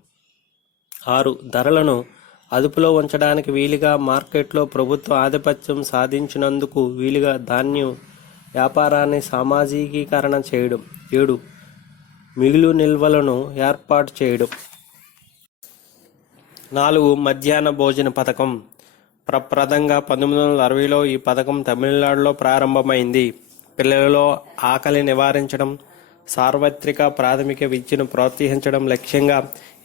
6. ధరలను అదుపులో ఉంచడానికి వీలుగా మార్కెట్లో ప్రభుత్వ ఆధిపత్యం సాధించినందుకు వీలుగా ధాన్యం వ్యాపారాన్ని సామాజికీకరణ చేయడం. 7. మిగులు నిల్వలను ఏర్పాటు చేయడం. 4. మధ్యాహ్న భోజన పథకం. ప్రప్రదంగా 1960లో ఈ పథకం తమిళనాడులో ప్రారంభమైంది. పిల్లలలో ఆకలి నివారించడం, సార్వత్రిక ప్రాథమిక విద్యను ప్రోత్సహించడం లక్ష్యంగా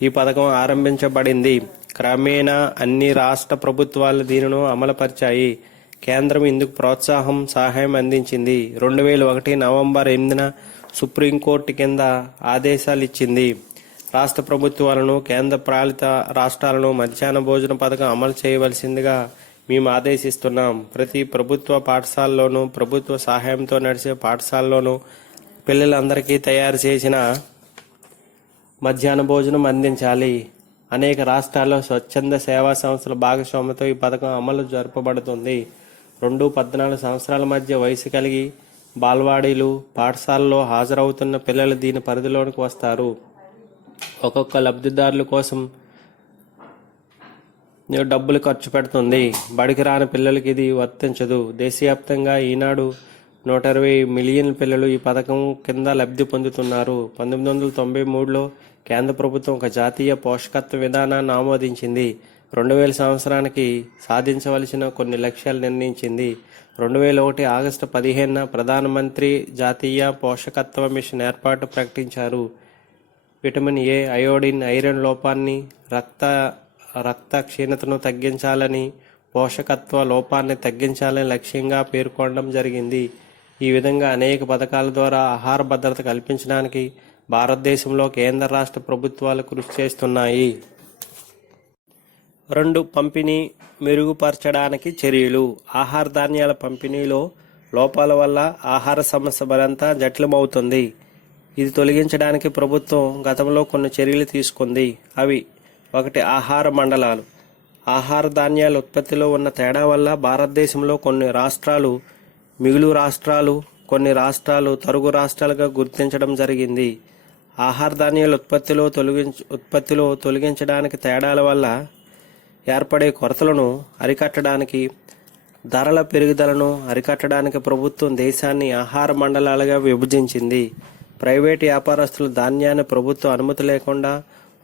ఈ పథకం ఆరంభించబడింది. క్రమేణా అన్ని రాష్ట్ర ప్రభుత్వాలు దీనిని అమలుపరిచాయి. కేంద్రం ఇందుకు ప్రోత్సాహం, సహాయం అందించింది. 2001 నవంబర్ 8న సుప్రీంకోర్టు కింద ఆదేశాలు ఇచ్చింది. రాష్ట్ర ప్రభుత్వాలను, కేంద్ర పాలిత రాష్ట్రాలను మధ్యాహ్న భోజన పథకం అమలు చేయవలసిందిగా మేము ఆదేశిస్తున్నాం. ప్రతి ప్రభుత్వ పాఠశాలలోనూ, ప్రభుత్వ సహాయంతో నడిచే పాఠశాలలోనూ పిల్లలందరికీ తయారు చేసిన మధ్యాహ్న భోజనం అందించాలి. అనేక రాష్ట్రాల్లో స్వచ్ఛంద సేవా సంస్థల భాగస్వామ్యంతో ఈ పథకం అమలు జరపబడుతుంది. 2-14 సంవత్సరాల మధ్య వయసు కలిగి బాల్వాడీలు, పాఠశాలలో హాజరవుతున్న పిల్లలు దీని పరిధిలోనికి వస్తారు. ఒక్కొక్క లబ్ధిదారుల కోసం డబ్బులు ఖర్చు పెడుతుంది. బడికి రాని పిల్లలకి ఇది వర్తించదు. దేశవ్యాప్తంగా ఈనాడు 120 మిలియన్ పిల్లలు ఈ పథకం కింద లబ్ధి పొందుతున్నారు. 1993లో కేంద్ర ప్రభుత్వం ఒక జాతీయ పోషకత్వ విధానాన్ని ఆమోదించింది. 2000 సంవత్సరానికి సాధించవలసిన కొన్ని లక్ష్యాలు నిర్ణయించింది. 2001 ఆగస్టు 15న ప్రధానమంత్రి జాతీయ పోషకత్వ మిషన్ ఏర్పాటు ప్రకటించారు. విటమిన్ ఏ, అయోడిన్, ఐరన్ లోపాన్ని, రక్త క్షీణతను తగ్గించాలని, పోషకత్వ లోపాన్ని తగ్గించాలని లక్ష్యంగా పేర్కొనడం జరిగింది. ఈ విధంగా అనేక పథకాల ద్వారా ఆహార భద్రత కల్పించడానికి భారతదేశంలో కేంద్ర రాష్ట్ర ప్రభుత్వాలు కృషి చేస్తున్నాయి. 2. పంపిణీ మెరుగుపరచడానికి చర్యలు. ఆహార ధాన్యాల పంపిణీలో లోపాల వల్ల ఆహార సమస్య మరింత జటిలమవుతుంది. ఇది తొలగించడానికి ప్రభుత్వం గతంలో కొన్ని చర్యలు తీసుకుంది. అవి: 1. ఆహార మండలాలు. ఆహార ధాన్యాల ఉత్పత్తిలో ఉన్న తేడా వల్ల భారతదేశంలో కొన్ని రాష్ట్రాలు మిగులు రాష్ట్రాలు, కొన్ని రాష్ట్రాలు తరుగు రాష్ట్రాలుగా గుర్తించడం జరిగింది. ఆహార ధాన్యాల ఉత్పత్తిలో తొలగించడానికి తేడాల వల్ల ఏర్పడే కొరతలను అరికట్టడానికి, ధరల పెరుగుదలను అరికట్టడానికి ప్రభుత్వం దేశాన్ని ఆహార మండలాలుగా విభజించింది. ప్రైవేటు వ్యాపారస్తులు ధాన్యాన్ని ప్రభుత్వ అనుమతి లేకుండా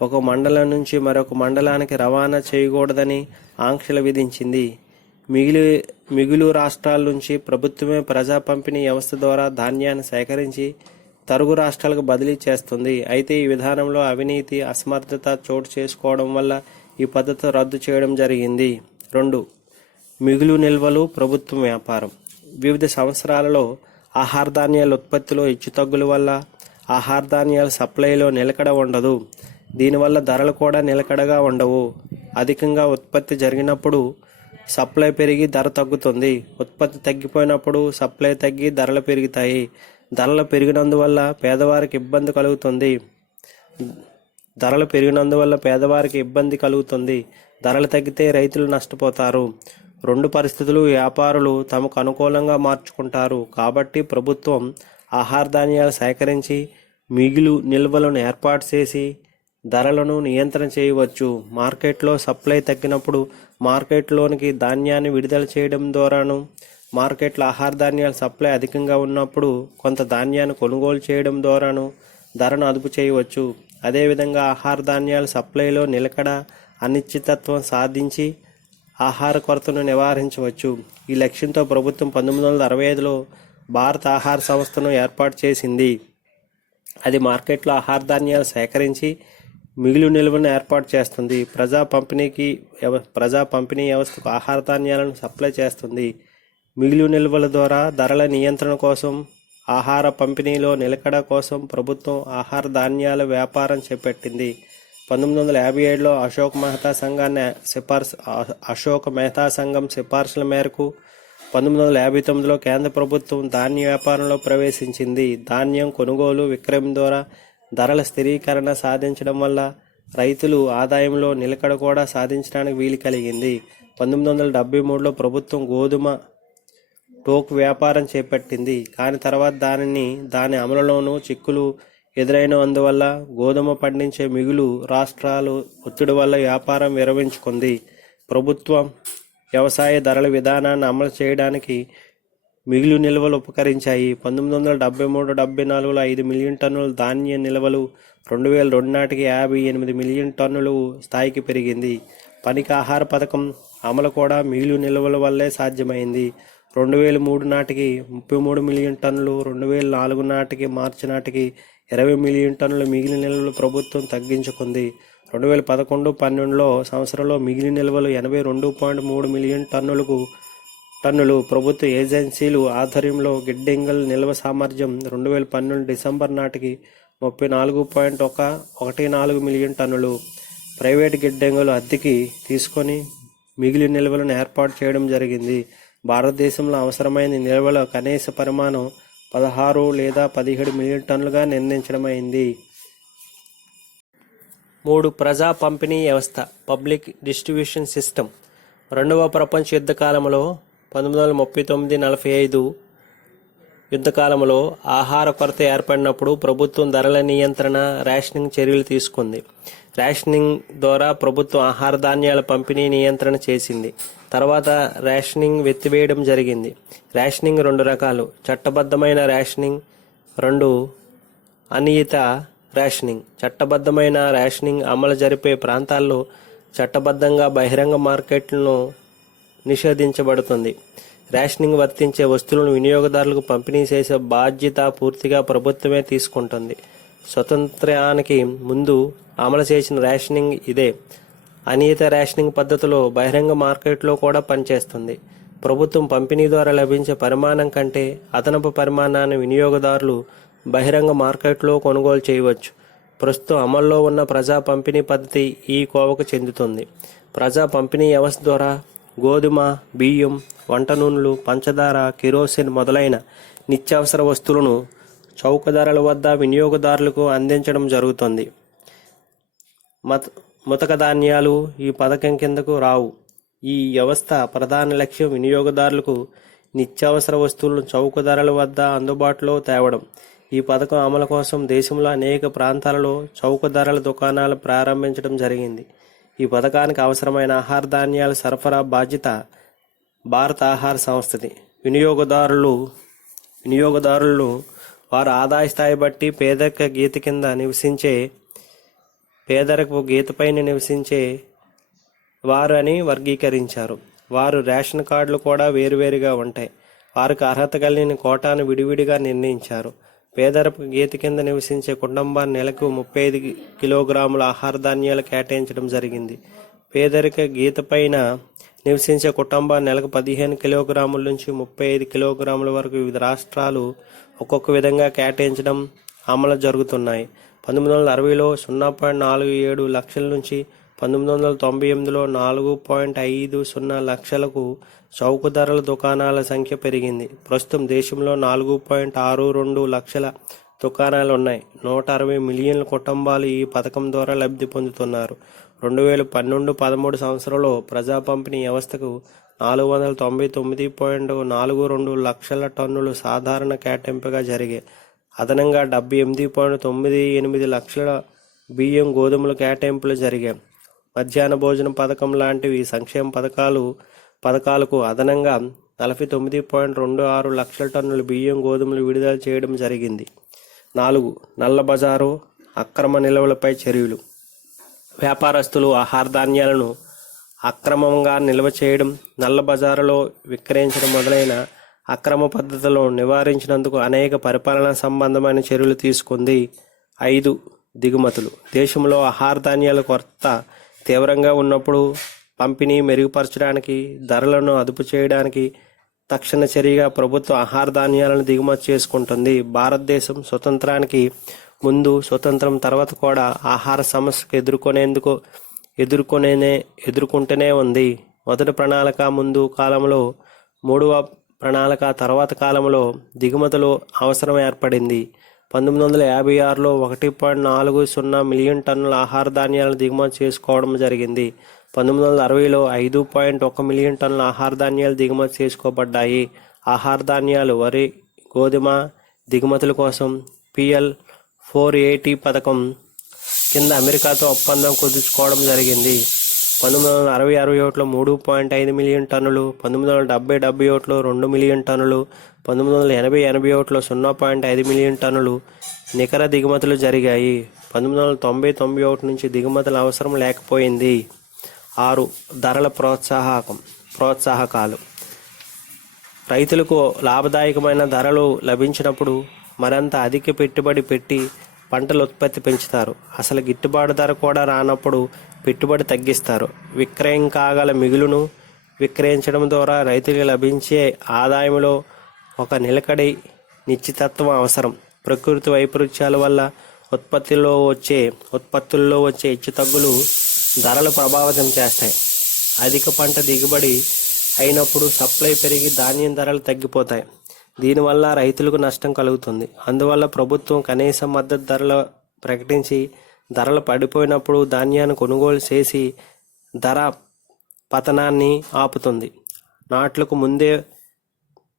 ఒక మండలం నుంచి మరొక మండలానికి రవాణా చేయకూడదని ఆంక్షలు విధించింది. మిగులు రాష్ట్రాల నుంచి ప్రభుత్వమే ప్రజా పంపిణీ వ్యవస్థ ద్వారా ధాన్యాన్ని సేకరించి తరుగు రాష్ట్రాలకు బదిలీ చేస్తుంది. అయితే ఈ విధానంలో అవినీతి, అసమర్థత చోటు చేసుకోవడం వల్ల ఈ పద్ధతి రద్దు చేయడం జరిగింది. 2. మిగులు నిల్వలు ప్రభుత్వం వ్యాపారం. వివిధ సంవత్సరాలలో ఆహార ధాన్యాల ఉత్పత్తిలో హెచ్చుతగ్గుల వల్ల ఆహార ధాన్యాల సప్లైలో నిలకడ ఉండదు. దీనివల్ల ధరలు కూడా నిలకడగా ఉండవు. అధికంగా ఉత్పత్తి జరిగినప్పుడు సప్లై పెరిగి ధర తగ్గుతుంది. ఉత్పత్తి తగ్గిపోయినప్పుడు సప్లై తగ్గి ధరలు పెరుగుతాయి. ధరలు పెరిగినందువల్ల పేదవారికి ఇబ్బంది కలుగుతుంది. ధరలు తగ్గితే రైతులు నష్టపోతారు. 2 పరిస్థితులు వ్యాపారులు తమకు అనుకూలంగా మార్చుకుంటారు. కాబట్టి ప్రభుత్వం ఆహార ధాన్యాలు సేకరించి మిగులు నిల్వలను ఏర్పాటు చేసి ధరలను నియంత్రణ చేయవచ్చు. మార్కెట్లో సప్లై తగ్గినప్పుడు మార్కెట్లోనికి ధాన్యాన్ని విడుదల చేయడం ద్వారాను, మార్కెట్లో ఆహార ధాన్యాల సప్లై అధికంగా ఉన్నప్పుడు కొంత ధాన్యాన్ని కొనుగోలు చేయడం ద్వారాను ధరను అదుపు చేయవచ్చు. అదేవిధంగా ఆహార ధాన్యాల సప్లైలో నిలకడ, అనిశ్చితత్వం సాధించి ఆహార కొరతను నివారించవచ్చు. ఈ లక్ష్యంతో ప్రభుత్వం 1965లో భారత ఆహార సంస్థను ఏర్పాటు చేసింది. అది మార్కెట్లో ఆహార ధాన్యాలు సేకరించి మిగులు నిల్వను ఏర్పాటు చేస్తుంది. ప్రజా పంపిణీ వ్యవస్థకు ఆహార ధాన్యాలను సప్లై చేస్తుంది. మిగులు నిల్వల ద్వారా ధరల నియంత్రణ కోసం, ఆహార పంపిణీలో నిలకడ కోసం ప్రభుత్వం ఆహార ధాన్యాల వ్యాపారం చేపట్టింది. 1957లో అశోక్ మెహతా సంఘం సిఫార్సుల మేరకు 1959లో కేంద్ర ప్రభుత్వం ధాన్య వ్యాపారంలో ప్రవేశించింది. ధాన్యం కొనుగోలు, విక్రయం ద్వారా ధరల స్థిరీకరణ సాధించడం వల్ల రైతులు ఆదాయంలో నిలకడ కూడా సాధించడానికి వీలు కలిగింది. 1973లో ప్రభుత్వం గోధుమ టోకు వ్యాపారం చేపట్టింది. కానీ తర్వాత దాని అమలులోనూ చిక్కులు ఎదురైనందువల్ల గోధుమ పండించే మిగులు రాష్ట్రాలు ఒత్తిడి వల్ల వ్యాపారం విరమించుకుంది. ప్రభుత్వం వ్యవసాయ ధరల విధానాన్ని అమలు చేయడానికి మిగులు నిల్వలు ఉపకరించాయి. 1973-74లో 5 మిలియన్ టన్నుల ధాన్య నిల్వలు 2002 నాటికి 58 మిలియన్ టన్నుల స్థాయికి పెరిగింది. పనికి ఆహార పథకం అమలు కూడా మిగులు నిల్వల వల్లే సాధ్యమైంది. 2003 నాటికి 33 మిలియన్ టన్నులు, 2004 మార్చి నాటికి 20 మిలియన్ టన్నుల మిగిలిన నిల్వలు ప్రభుత్వం తగ్గించుకుంది. 2011-12 సంవత్సరంలో మిగిలిన నిల్వలు 82.3 మిలియన్ టన్నులు. ప్రభుత్వ ఏజెన్సీలు ఆధ్వర్యంలో గిడ్డంగుల నిల్వ సామర్థ్యం 2012 డిసెంబర్ నాటికి 34.14 మిలియన్ టన్నులు. ప్రైవేటు గిడ్డంగులు అద్దెకి తీసుకొని మిగిలిన నిల్వలను ఏర్పాటు చేయడం జరిగింది. భారతదేశంలో అవసరమైన నిల్వల కనీస పరిమాణం 16 లేదా 17 మిలియన్ టన్నులుగా నిర్ణయించడమైంది. 3. ప్రజా పంపిణీ వ్యవస్థ, పబ్లిక్ డిస్ట్రిబ్యూషన్ సిస్టమ్. రెండవ ప్రపంచ యుద్ధ కాలంలో 1939-45 యుద్ధకాలంలో ఆహార కొరత ఏర్పడినప్పుడు ప్రభుత్వం ధరల నియంత్రణ, రేషనింగ్ చర్యలు తీసుకుంది. రేషనింగ్ ద్వారా ప్రభుత్వం ఆహార ధాన్యాల పంపిణీ నియంత్రణ చేసింది. తర్వాత రేషనింగ్ వెత్తివేయడం జరిగింది. రేషనింగ్ 2 రకాలు: చట్టబద్ధమైన రేషనింగ్, 2 అనియత రేషనింగ్. చట్టబద్ధమైన రేషనింగ్ అమలు జరిపే ప్రాంతాల్లో చట్టబద్ధంగా బహిరంగ మార్కెట్లను నిషేధించబడుతుంది. రేషనింగ్ వర్తించే వస్తువులను వినియోగదారులకు పంపిణీ చేసే బాధ్యత పూర్తిగా ప్రభుత్వమే తీసుకుంటుంది. స్వతంత్రానికి ముందు అమలు చేసిన రేషనింగ్ ఇదే. అనియత రేషనింగ్ పద్ధతిలో బహిరంగ మార్కెట్లో కూడా పనిచేస్తుంది. ప్రభుత్వం పంపిణీ ద్వారా లభించే పరిమాణం కంటే అదనపు పరిమాణాన్ని వినియోగదారులు బహిరంగ మార్కెట్లో కొనుగోలు చేయవచ్చు. ప్రస్తుతం అమల్లో ఉన్న ప్రజా పంపిణీ పద్ధతి ఈ కోవకు చెందుతుంది. ప్రజా పంపిణీ వ్యవస్థ ద్వారా గోధుమ, బియ్యం, వంట నూనెలు, పంచదార, కిరోసిన్ మొదలైన నిత్యావసర వస్తువులను చౌక ధరల వద్ద వినియోగదారులకు అందించడం జరుగుతుంది. ముతక ధాన్యాలు ఈ పథకం కిందకు రావు. ఈ వ్యవస్థ ప్రధాన లక్ష్యం వినియోగదారులకు నిత్యావసర వస్తువులను చౌక ధరల వద్ద అందుబాటులో తేవడం. ఈ పథకం అమలు కోసం దేశంలో అనేక ప్రాంతాలలో చౌక ధరల దుకాణాలు ప్రారంభించడం జరిగింది. ఈ పథకానికి అవసరమైన ఆహార ధాన్యాల సరఫరా బాధ్యత భారత ఆహార సంస్థది. వినియోగదారులు వారి ఆదాయ స్థాయి బట్టి పేదరికపు గీతపైన నివసించే వారు అని వర్గీకరించారు. వారు రేషన్ కార్డులు కూడా వేరువేరుగా ఉంటాయి. వారికి అర్హత కలిగిన కోటాను విడివిడిగా నిర్ణయించారు. పేదరికపు గీత కింద నివసించే కుటుంబాన్ని నెలకు 35 కిలోగ్రాముల ఆహార ధాన్యాలు కేటాయించడం జరిగింది. పేదరిక గీత పైన నివసించే కుటుంబాన్ని నెలకు 15 కిలోగ్రాముల నుంచి 35 కిలోగ్రాముల వరకు వివిధ రాష్ట్రాలు ఒక్కొక్క విధంగా కేటాయించడం అమలు జరుగుతున్నాయి. 1960లో 0.47 లక్షల నుంచి 1998లో 4.50 లక్షలకు చౌక ధరల దుకాణాల సంఖ్య పెరిగింది. ప్రస్తుతం దేశంలో 4.62 లక్షల దుకాణాలు ఉన్నాయి. 160 మిలియన్ల కుటుంబాలు ఈ పథకం ద్వారా లబ్ధి పొందుతున్నారు. 2012-13 సంవత్సరంలో ప్రజా పంపిణీ వ్యవస్థకు 499.42 లక్షల టన్నులు సాధారణ కేటాయింపుగా జరిగాయి. అదనంగా 78.98 లక్షల బియ్యం, గోధుమల కేటాయింపులు జరిగాయి. మధ్యాహ్న భోజన పథకం లాంటివి సంక్షేమ పథకాలకు అదనంగా 49.26 లక్షల టన్నుల బియ్యం, గోధుమలు విడుదల చేయడం జరిగింది. 4. నల్ల బజారు, అక్రమ నిల్వలపై చర్యలు. వ్యాపారస్తులు ఆహార ధాన్యాలను అక్రమంగా నిల్వ చేయడం, నల్ల బజారులో విక్రయించడం మొదలైన అక్రమ పద్ధతులను నివారించినందుకు అనేక పరిపాలనా సంబంధమైన చర్యలు తీసుకుంది. 5. దిగుమతులు. దేశంలో ఆహార ధాన్యాల కొరత తీవ్రంగా ఉన్నప్పుడు పంపిణీ మెరుగుపరచడానికి, ధరలను అదుపు చేయడానికి తక్షణ చర్యగా ప్రభుత్వం ఆహార ధాన్యాలను దిగుమతి చేసుకుంటుంది. భారతదేశం స్వతంత్రానికి ముందు, స్వతంత్రం తర్వాత కూడా ఆహార సమస్యకు ఎదుర్కొంటూనే ఉంది. మొదటి ప్రణాళిక ముందు కాలంలో, మూడవ ప్రణాళిక తర్వాత కాలంలో దిగుమతులు అవసరం ఏర్పడింది. 1956లో 1.40 మిలియన్ టన్నుల ఆహార ధాన్యాలను దిగుమతి చేసుకోవడం జరిగింది. 1960లో 5.1 మిలియన్ టన్నుల ఆహార ధాన్యాలు దిగుమతి చేసుకోబడ్డాయి. ఆహార ధాన్యాలు, వరి, గోధుమ దిగుమతుల కోసం PL 480 పథకం కింద అమెరికాతో ఒప్పందం కుదుర్చుకోవడం జరిగింది. 1960-61లో 3.5 మిలియన్ టన్నులు, 1970-71లో 2 మిలియన్ టన్నులు, 1980-81లో 0.5 మిలియన్ టన్నులు నికర దిగుమతులు జరిగాయి. 1990-91 నుంచి దిగుమతుల అవసరం లేకపోయింది. 6. ధరల ప్రోత్సాహకాలు. రైతులకు లాభదాయకమైన ధరలు లభించినప్పుడు మరింత అధిక పెట్టుబడి పెట్టి పంటల ఉత్పత్తి పెంచుతారు. అసలు గిట్టుబాటు ధర కూడా రానప్పుడు పెట్టుబడి తగ్గిస్తారు. విక్రయం కాగల మిగులును విక్రయించడం ద్వారా రైతులకు లభించే ఆదాయంలో ఒక నిలకడి నిశ్చితత్వం అవసరం. ప్రకృతి వైపరీత్యాల వల్ల ఉత్పత్తుల్లో వచ్చే హెచ్చుతగ్గులు ధరలు ప్రభావితం చేస్తాయి. అధిక పంట దిగుబడి అయినప్పుడు సప్లై పెరిగి ధాన్యం ధరలు తగ్గిపోతాయి. దీనివల్ల రైతులకు నష్టం కలుగుతుంది. అందువల్ల ప్రభుత్వం కనీస మద్దతు ధరలు ప్రకటించి ధరలు పడిపోయినప్పుడు ధాన్యాన్ని కొనుగోలు చేసి ధర పతనాన్ని ఆపుతుంది. నాట్లకు ముందే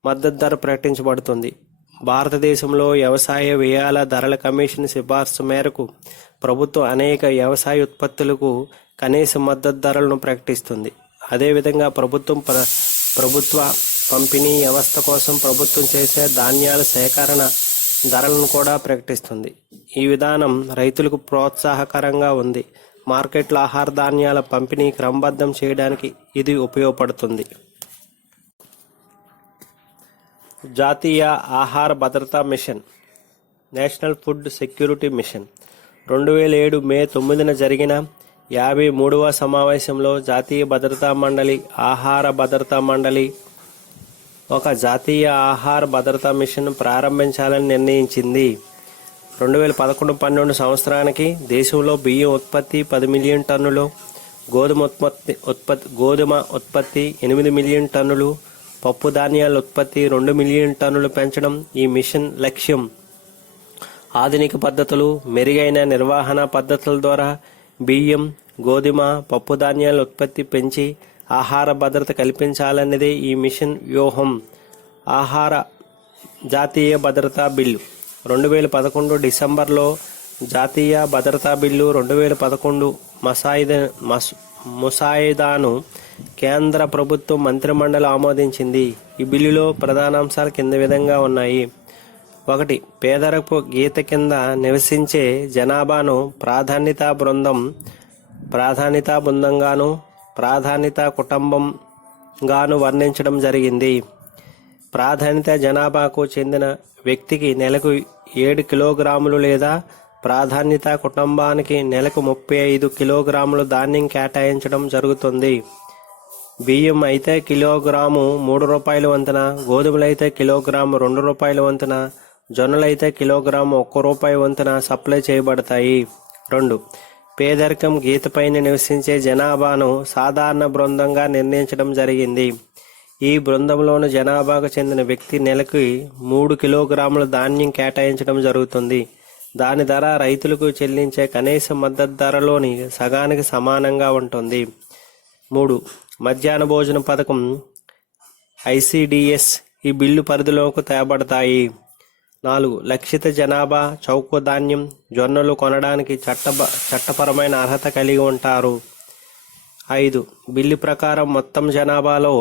మద్దతు ధర ప్రకటించబడుతుంది. భారతదేశంలో వ్యవసాయ వ్యయాల ధరల కమిషన్ సిఫార్సు మేరకు ప్రభుత్వం అనేక వ్యవసాయ ఉత్పత్తులకు కనీస మద్దతు ధరలను ప్రకటిస్తుంది. అదేవిధంగా ప్రభుత్వ పంపిణీ వ్యవస్థ కోసం ప్రభుత్వం చేసే ధాన్యాల సేకరణ ధరలను కూడా ప్రకటిస్తుంది. ఈ విధానం రైతులకు ప్రోత్సాహకరంగా ఉంది. మార్కెట్లో ఆహార ధాన్యాల పంపిణీ క్రమబద్ధం చేయడానికి ఇది ఉపయోగపడుతుంది. జాతీయ ఆహార భద్రతా మిషన్, national food security mission 2007 May 9న జరిగిన 53వ సమావేశంలో జాతీయ భద్రతా మండలి ఆహార భద్రతా మండలి ఒక జాతీయ ఆహార భద్రతా మిషన్ ప్రారంభించాలని నిర్ణయించింది. 2011-12 సంవత్సరానికి దేశంలో బియ్యం ఉత్పత్తి 10 మిలియన్ టన్నులు, గోధుమ ఉత్పత్తి 8 మిలియన్ టన్నులు, పప్పు ధాన్యాల ఉత్పత్తి 2 మిలియన్ టన్నులు పెంచడం ఈ మిషన్ లక్ష్యం. ఆధునిక పద్ధతులు, మెరుగైన నిర్వహణ పద్ధతుల ద్వారా బియ్యం, గోధుమ, పప్పు ధాన్యాల ఉత్పత్తి పెంచి ఆహార భద్రత కల్పించాలన్నదే ఈ మిషన్ వ్యూహం. ఆహార జాతీయ భద్రతా బిల్లు 2011 డిసెంబర్లో జాతీయ భద్రతా బిల్లు 2011 ముసాయిదాను కేంద్ర ప్రభుత్వం మంత్రిమండలి ఆమోదించింది. ఈ బిల్లులో ప్రధానాంశాలు కింద విధంగా ఉన్నాయి. 1. పేదరికపు గీత కింద నివసించే జనాభాను ప్రాధాన్యతా బృందంగాను ప్రాధాన్యత కుటుంబంగాను వర్ణించడం జరిగింది. ప్రాధాన్యత జనాభాకు చెందిన వ్యక్తికి నెలకు 7 కిలోగ్రాములు లేదా ప్రాధాన్యత కుటుంబానికి నెలకు 35 కిలోగ్రాములు ధాన్యం కేటాయించడం జరుగుతుంది. బియ్యం అయితే కిలోగ్రాము 3 రూపాయల వంతున, గోధుమలైతే కిలోగ్రాము 2 రూపాయల వంతున, జొన్నలైతే కిలోగ్రాము 1 రూపాయి వంతున సప్లై చేయబడతాయి. 2. పేదరికం గీతపైన నివసించే జనాభాను సాధారణ బృందంగా నిర్ణయించడం జరిగింది. ఈ బృందంలోని జనాభాకు చెందిన వ్యక్తి నెలకు 3 కిలోగ్రాముల ధాన్యం కేటాయించడం జరుగుతుంది. దాని ధర రైతులకు చెల్లించే కనీస మద్దతు ధరలోని సగానికి సమానంగా ఉంటుంది. 3. మధ్యాహ్న భోజన పథకం ఐసిడిఎస్ ఈ బిల్లు పరిధిలోకి తేబడతాయి. 4. లక్షిత జనాభా చౌక ధాన్యం, జొన్నలు కొనడానికి చట్టపరమైన అర్హత కలిగి ఉంటారు. 5. బిల్లు ప్రకారం మొత్తం జనాభాలో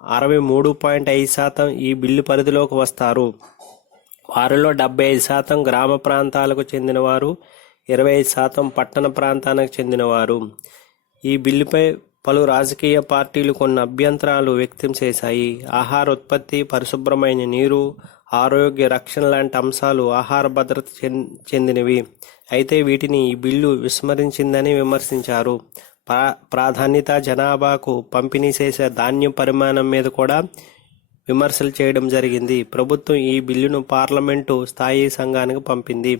63.5% ఈ బిల్లు పరిధిలోకి వస్తారు. వారిలో 75% గ్రామ ప్రాంతాలకు చెందినవారు, 25% పట్టణ ప్రాంతానికి చెందినవారు. ఈ బిల్లుపై పలు రాజకీయ పార్టీలు కొన్ని అభ్యంతరాలు వ్యక్తం చేశాయి. ఆహార ఉత్పత్తి, పరిశుభ్రమైన నీరు, ఆరోగ్య రక్షణ లాంటి అంశాలు ఆహార భద్రత చెందినవి. అయితే వీటిని ఈ బిల్లు విస్మరించిందని విమర్శించారు. ప్రాధాన్యత జనాభాకు పంపిణీ చేసే ధాన్యం పరిమాణం మీద కూడా విమర్శలు చేయడం జరిగింది. ప్రభుత్వం ఈ బిల్లును పార్లమెంటు స్థాయి సంఘానికి పంపింది.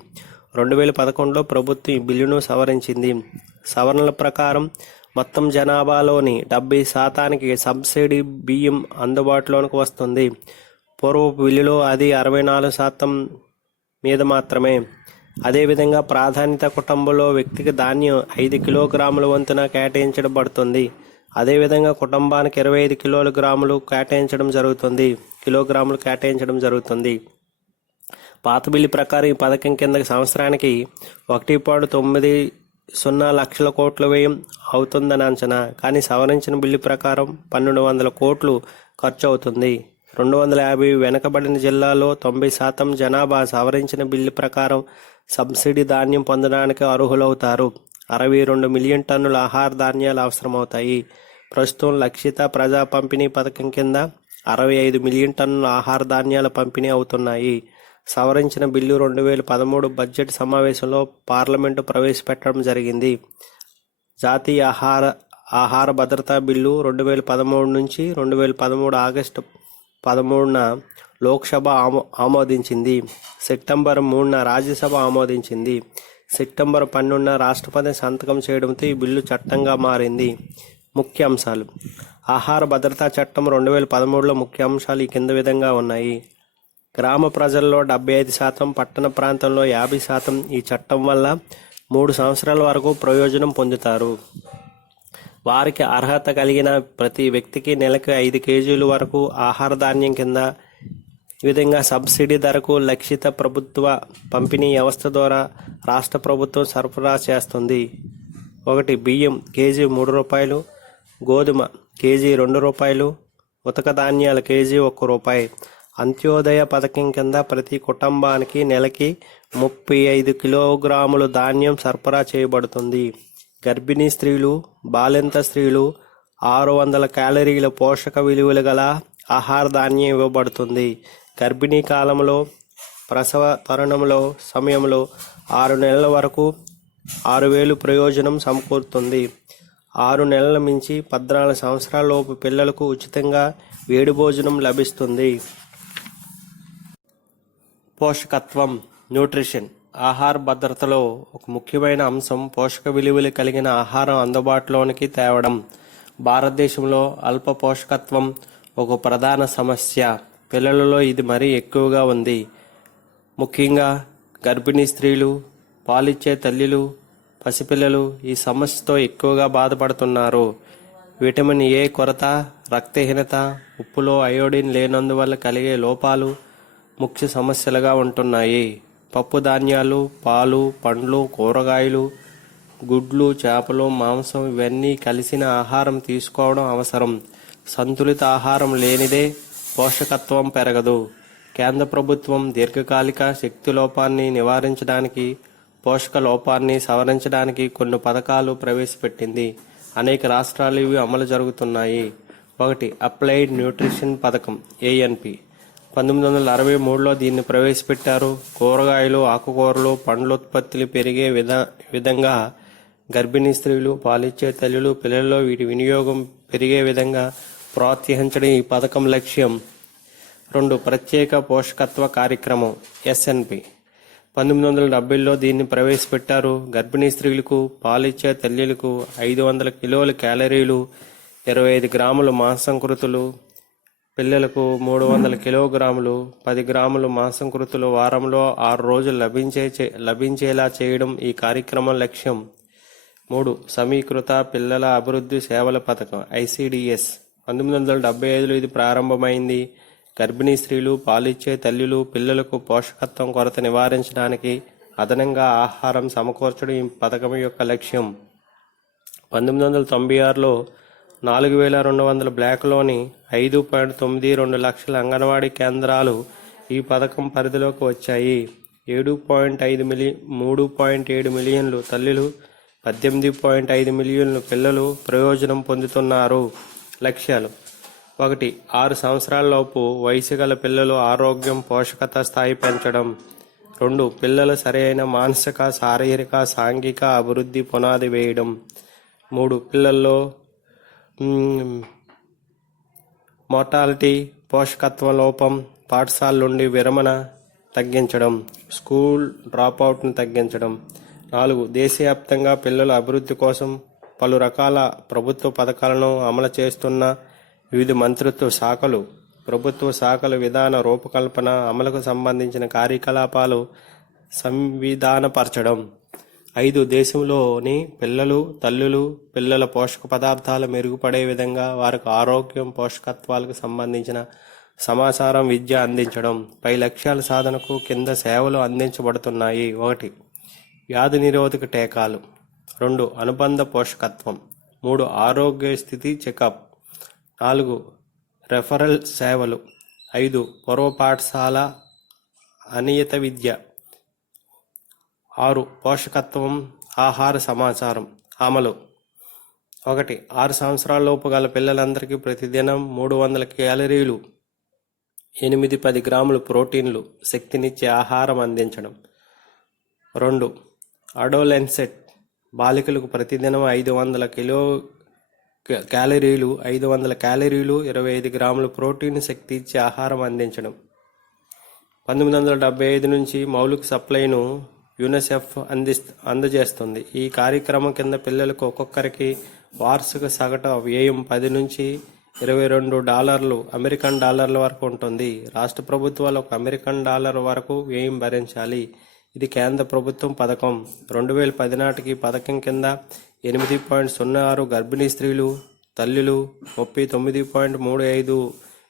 2011లో ప్రభుత్వం ఈ బిల్లును సవరించింది. సవరణల ప్రకారం మొత్తం జనాభాలోని 70%కి సబ్సిడీ బియ్యం అందుబాటులోకి వస్తుంది. పూర్వపు బిల్లులో అది 64% మీద మాత్రమే. అదేవిధంగా ప్రాధాన్యత కుటుంబంలో వ్యక్తికి ధాన్యం 5 కిలోగ్రాముల వంతున కేటాయించబడుతుంది. అదేవిధంగా కుటుంబానికి 25 కిలోగ్రాములు కేటాయించడం జరుగుతుంది. పాత బిల్లు ప్రకారం ఈ పథకం కింద సంవత్సరానికి 1.90 లక్షల కోట్ల వ్యయం అవుతుందని అంచనా. కానీ సవరించిన బిల్లు ప్రకారం 1200 కోట్లు ఖర్చు అవుతుంది. 250 వెనుకబడిన జిల్లాల్లో 90% జనాభా సవరించిన బిల్లు ప్రకారం సబ్సిడీ ధాన్యం పొందడానికి అర్హులవుతారు. 62 మిలియన్ టన్నుల ఆహార ధాన్యాలు అవసరమవుతాయి. ప్రస్తుతం లక్షిత ప్రజా పంపిణీ పథకం కింద 65 మిలియన్ టన్నుల ఆహార ధాన్యాల పంపిణీ అవుతున్నాయి. సవరించిన బిల్లు 2013 బడ్జెట్ సమావేశంలో పార్లమెంటు ప్రవేశపెట్టడం జరిగింది. జాతీయ ఆహార భద్రతా బిల్లు 2013 నుంచి 2013 ఆగస్టు 13న లోక్సభ ఆమోదించింది. సెప్టెంబర్ 3న రాజ్యసభ ఆమోదించింది. సెప్టెంబర్ 12న రాష్ట్రపతి సంతకం చేయడంతో ఈ బిల్లు చట్టంగా మారింది. ముఖ్య అంశాలు. ఆహార భద్రతా చట్టం 2013లో ముఖ్య అంశాలు ఈ కింద విధంగా ఉన్నాయి. గ్రామ ప్రజల్లో 75%, పట్టణ ప్రాంతంలో 50% ఈ చట్టం వల్ల 3 సంవత్సరాల వరకు ప్రయోజనం పొందుతారు. వారికి అర్హత కలిగిన ప్రతి వ్యక్తికి నెలకు 5 కేజీల వరకు ఆహార ధాన్యం కింద ఈ విధంగా సబ్సిడీ ధరకు లక్షిత ప్రభుత్వ పంపిణీ వ్యవస్థ ద్వారా రాష్ట్ర ప్రభుత్వం సరఫరా చేస్తుంది. 1. బియ్యం కేజీ 3 రూపాయలు, గోధుమ కేజీ 2 రూపాయలు, ఉతక ధాన్యాల కేజీ 1 రూపాయి. అంత్యోదయ పథకం కింద ప్రతి కుటుంబానికి నెలకి 35 కిలోగ్రాముల ధాన్యం సరఫరా చేయబడుతుంది. గర్భిణీ స్త్రీలు, బాలింత స్త్రీలు 600 క్యాలరీల పోషక విలువలు గల ఆహార ధాన్యం ఇవ్వబడుతుంది. గర్భిణీ కాలంలో, ప్రసవ తరుణంలో సమయంలో 6 నెలల వరకు 6,000 ప్రయోజనం సమకూరుతుంది. 6 నెలల మించి 14 సంవత్సరాల లోపు పిల్లలకు ఉచితంగా వేడి భోజనం లభిస్తుంది. పోషకత్వం, న్యూట్రిషన్. ఆహార భద్రతలో ఒక ముఖ్యమైన అంశం పోషక విలువలు కలిగిన ఆహారం అందుబాటులోనికి తేవడం. భారతదేశంలో అల్ప పోషకత్వం ఒక ప్రధాన సమస్య. పిల్లలలో ఇది మరీ ఎక్కువగా ఉంది. ముఖ్యంగా గర్భిణీ స్త్రీలు, పాలిచ్చే తల్లులు, పసిపిల్లలు ఈ సమస్యతో ఎక్కువగా బాధపడుతున్నారు. విటమిన్ ఏ కొరత, రక్తహీనత, ఉప్పులో అయోడిన్ లేనందువల్ల కలిగే లోపాలు ముఖ్య సమస్యలుగా ఉంటున్నాయి. పప్పు ధాన్యాలు, పాలు, పండ్లు, కూరగాయలు, గుడ్లు, చేపలు, మాంసం ఇవన్నీ కలిసిన ఆహారం తీసుకోవడం అవసరం. సంతులిత ఆహారం లేనిదే పోషకత్వం పెరగదు. కేంద్ర ప్రభుత్వం దీర్ఘకాలిక శక్తి లోపాన్ని నివారించడానికి, పోషక లోపాన్ని సవరించడానికి కొన్ని పథకాలు ప్రవేశపెట్టింది. అనేక రాష్ట్రాలు ఇవి అమలు జరుగుతున్నాయి. 1. అప్లైడ్ న్యూట్రిషన్ పథకం ANP. 1963లో దీన్ని ప్రవేశపెట్టారు. కూరగాయలు, ఆకుకూరలు, పండ్ల ఉత్పత్తులు పెరిగే విధంగా, గర్భిణీ స్త్రీలు, పాలిచ్చే తల్లులు, పిల్లల్లో వీటి వినియోగం పెరిగే విధంగా ప్రోత్సహించడం ఈ పథకం లక్ష్యం. 2. ప్రత్యేక పోషకత్వ కార్యక్రమం SNP. 1970లో దీన్ని ప్రవేశపెట్టారు. గర్భిణీ స్త్రీలకు, పాలిచ్చే తల్లులకు 500 కిలోల క్యాలరీలు, 25 గ్రాముల మాంసకృతులు, పిల్లలకు 300 కిలోగ్రాములు, 10 గ్రాముల మాంసకృతులు వారంలో 6 రోజులు లభించేలా చేయడం ఈ కార్యక్రమం లక్ష్యం. 3. సమీకృత పిల్లల అభివృద్ధి సేవల పథకం ICDS. 1975లో ఇది ప్రారంభమైంది. గర్భిణీ స్త్రీలు, పాలిచ్చే తల్లులు, పిల్లలకు పోషకత్వం కొరత నివారించడానికి అదనంగా ఆహారం సమకూర్చడం ఈ పథకం యొక్క లక్ష్యం. 1996లో 4200 బ్లాక్లోని 5.92 లక్షల అంగన్వాడీ కేంద్రాలు ఈ పథకం పరిధిలోకి వచ్చాయి. 3.7 మిలియన్లు తల్లులు, 18.5 మిలియన్లు పిల్లలు ప్రయోజనం పొందుతున్నారు. లక్ష్యాలు: 1. 6 సంవత్సరాలలోపు వయసు గల పిల్లలు ఆరోగ్యం, పోషకత స్థాయి పెంచడం. 2. పిల్లల సరైన మానసిక, శారీరక, సాంఘిక అభివృద్ధి పునాది వేయడం. 3. పిల్లల్లో మోర్టాలిటీ, పోషకత్వ లోపం, పాఠశాల నుండి విరమణ తగ్గించడం, స్కూల్ డ్రాపౌట్ను తగ్గించడం. 4. దేశవ్యాప్తంగా పిల్లల అభివృద్ధి కోసం పలు రకాల ప్రభుత్వ పథకాలను అమలు చేస్తున్న వివిధ ప్రభుత్వ శాఖలు విధాన రూపకల్పన, అమలుకు సంబంధించిన కార్యకలాపాలు సంవిధానపరచడం. 5. దేశంలోని తల్లులు, పిల్లల పోషక పదార్థాలు మెరుగుపడే విధంగా వారికి ఆరోగ్యం, పోషకత్వాలకు సంబంధించిన సమాచారం, విద్య అందించడం. పై లక్ష్యాల సాధనకు కింద సేవలు అందించబడుతున్నాయి. 1. వ్యాధి నిరోధక టీకాలు. 2. అనుబంధ పోషకత్వం. 3. ఆరోగ్య స్థితి చెకప్. 4. రెఫరల్ సేవలు. 5. పూర్వ పాఠశాల అనియత విద్య. 6. పోషకత్వం ఆహార సమాచారం అమలు. 1. 6 సంవత్సరాలలోపు గల పిల్లలందరికీ ప్రతిదినం 300 క్యాలరీలు, 8-10 గ్రాములు ప్రోటీన్లు, శక్తినిచ్చే ఆహారం అందించడం. 2. అడోలెన్సెట్ బాలికలకు ప్రతిదినం 500 క్యాలరీలు, 25 గ్రాముల ప్రోటీన్, శక్తి ఇచ్చే ఆహారం అందించడం. 1975 నుంచి మౌలిక సప్లైను యునిసెఫ్ అందజేస్తుంది. ఈ కార్యక్రమం కింద పిల్లలకు ఒక్కొక్కరికి వార్షిక సగటు వ్యయం 10 నుంచి $22 అమెరికన్ డాలర్ల వరకు ఉంటుంది. రాష్ట్ర ప్రభుత్వాలు $1 వరకు వ్యయం భరించాలి. ఇది కేంద్ర ప్రభుత్వం పథకం. 2010 నాటికి పథకం కింద 8.06 గర్భిణీ స్త్రీలు, తల్లులు, 39.35